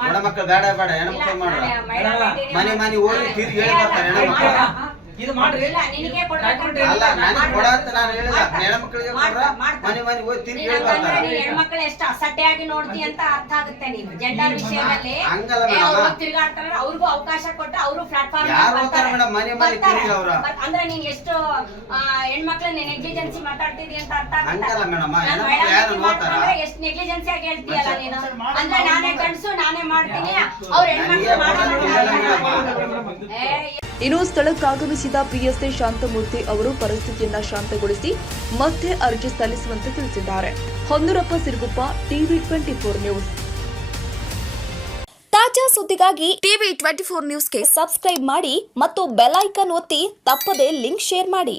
ಹೆಣ್ಮಕ್ಳು ಬೇಡ ಬೇಡ ಹೆಣ್ಮಕ್ಳು ಮಾಡ್ರ ಮನೆ ಹೋಗಿ ತಿರುಗಿ ಹೇಳಿ ಬರ್ತಾರೆ ಹೆಣ್ಮಕ್ಳು. ಇದು ಮಾಡ್ರಿ ಇಲ್ಲ ನಿನಗೆ ಕೊಡಬೇಕು ಅಲ್ಲ ನನಗೆ ಕೊಡಂತ ನಾನು ಹೇಳಿಲ್ಲ, ಹೆಣ್ಮಕ್ಳಿಗೆ ಕೊಡ್ರ ಮನೆ ಹೋಗಿ ತಿರುಗಿ ಹೇಳಿ ಬರ್ತಾರೆ. ಹೆಣ್ಮಕ್ಳು ಎಷ್ಟು ಅಸಡ್ಡೆಯಾಗಿ ನೋಡ್ತಿ ಅಂತ ಅರ್ಥ ಆಗುತ್ತೆ. ನೀನು ಜೆಂಡರ್ ವಿಷಯದಲ್ಲಿ ಹಂಗಲ್ಲ ಅವ್ರು ಮೇಡಮ್, ತಿರುಗಾಡ್ತಾರೆ, ಅವ್ರಿಗೂ ಅವಕಾಶ ಕೊಟ್ಟು ಅವರು ಪ್ಲಾಟ್ಫಾರ್ಮ್ ಯಾರು ಹೋಗ್ತಾರೆ ಮೇಡಮ್ ಮನೆ ತಿರುಗಿ ಅವ್ರ. ಅಂದ್ರೆ ನೀನ್ ಎಷ್ಟು ಹೆಣ್ಮಕ್ಳನ್ನ ನೆಗ್ಲಿಜೆನ್ಸಿ ಮಾತಾಡ್ತಿದ್ರಿ ಅಂತ ಅರ್ಥ ಹಂಗಲ್ಲ ಆಗುತ್ತೆ. ಮೇಡಮ್, ಹೆಣ್ಮಕ್ಳು ಯಾರು ನೋಡ್ತಾರ? ಎಷ್ಟು ನೆಗ್ಲಿಜೆನ್ಸಿ ಆಗಿ ಹೇಳ್ತೀಯಲ್ಲ ನೀನು. ಅಂದ್ರೆ ನಾನೇ ಗಂಡಸು ನಾನೇ ಮಾಡ್ತೀನಿ, ಅವ್ರ ಹೆಣ್ಮಕ್ಳು ಮಾಡಲ್ಲ. ಇನ್ನು ಸ್ಥಳಕ್ಕಾಗಮಿಸಿದ ಪಿಎಸ್ಐ ಶಾಂತಮೂರ್ತಿ ಅವರು ಪರಿಸ್ಥಿತಿಯನ್ನ ಶಾಂತಗೊಳಿಸಿ ಮತ್ತೆ ಅರ್ಜಿ ಸಲ್ಲಿಸುವಂತೆ ತಿಳಿಸಿದ್ದಾರೆ. Honnurappa Siruguppa, TV 24 news. ತಾಜಾ ಸುದ್ದಿಗಾಗಿ ಟಿವಿ 24 ನ್ಯೂಸ್ಗೆ ಸಬ್ಸ್ಕ್ರೈಬ್ ಮಾಡಿ ಮತ್ತು ಬೆಲ್ ಐಕಾನ್ ಒತ್ತಿ ತಪ್ಪದೇ ಲಿಂಕ್ ಶೇರ್ ಮಾಡಿ.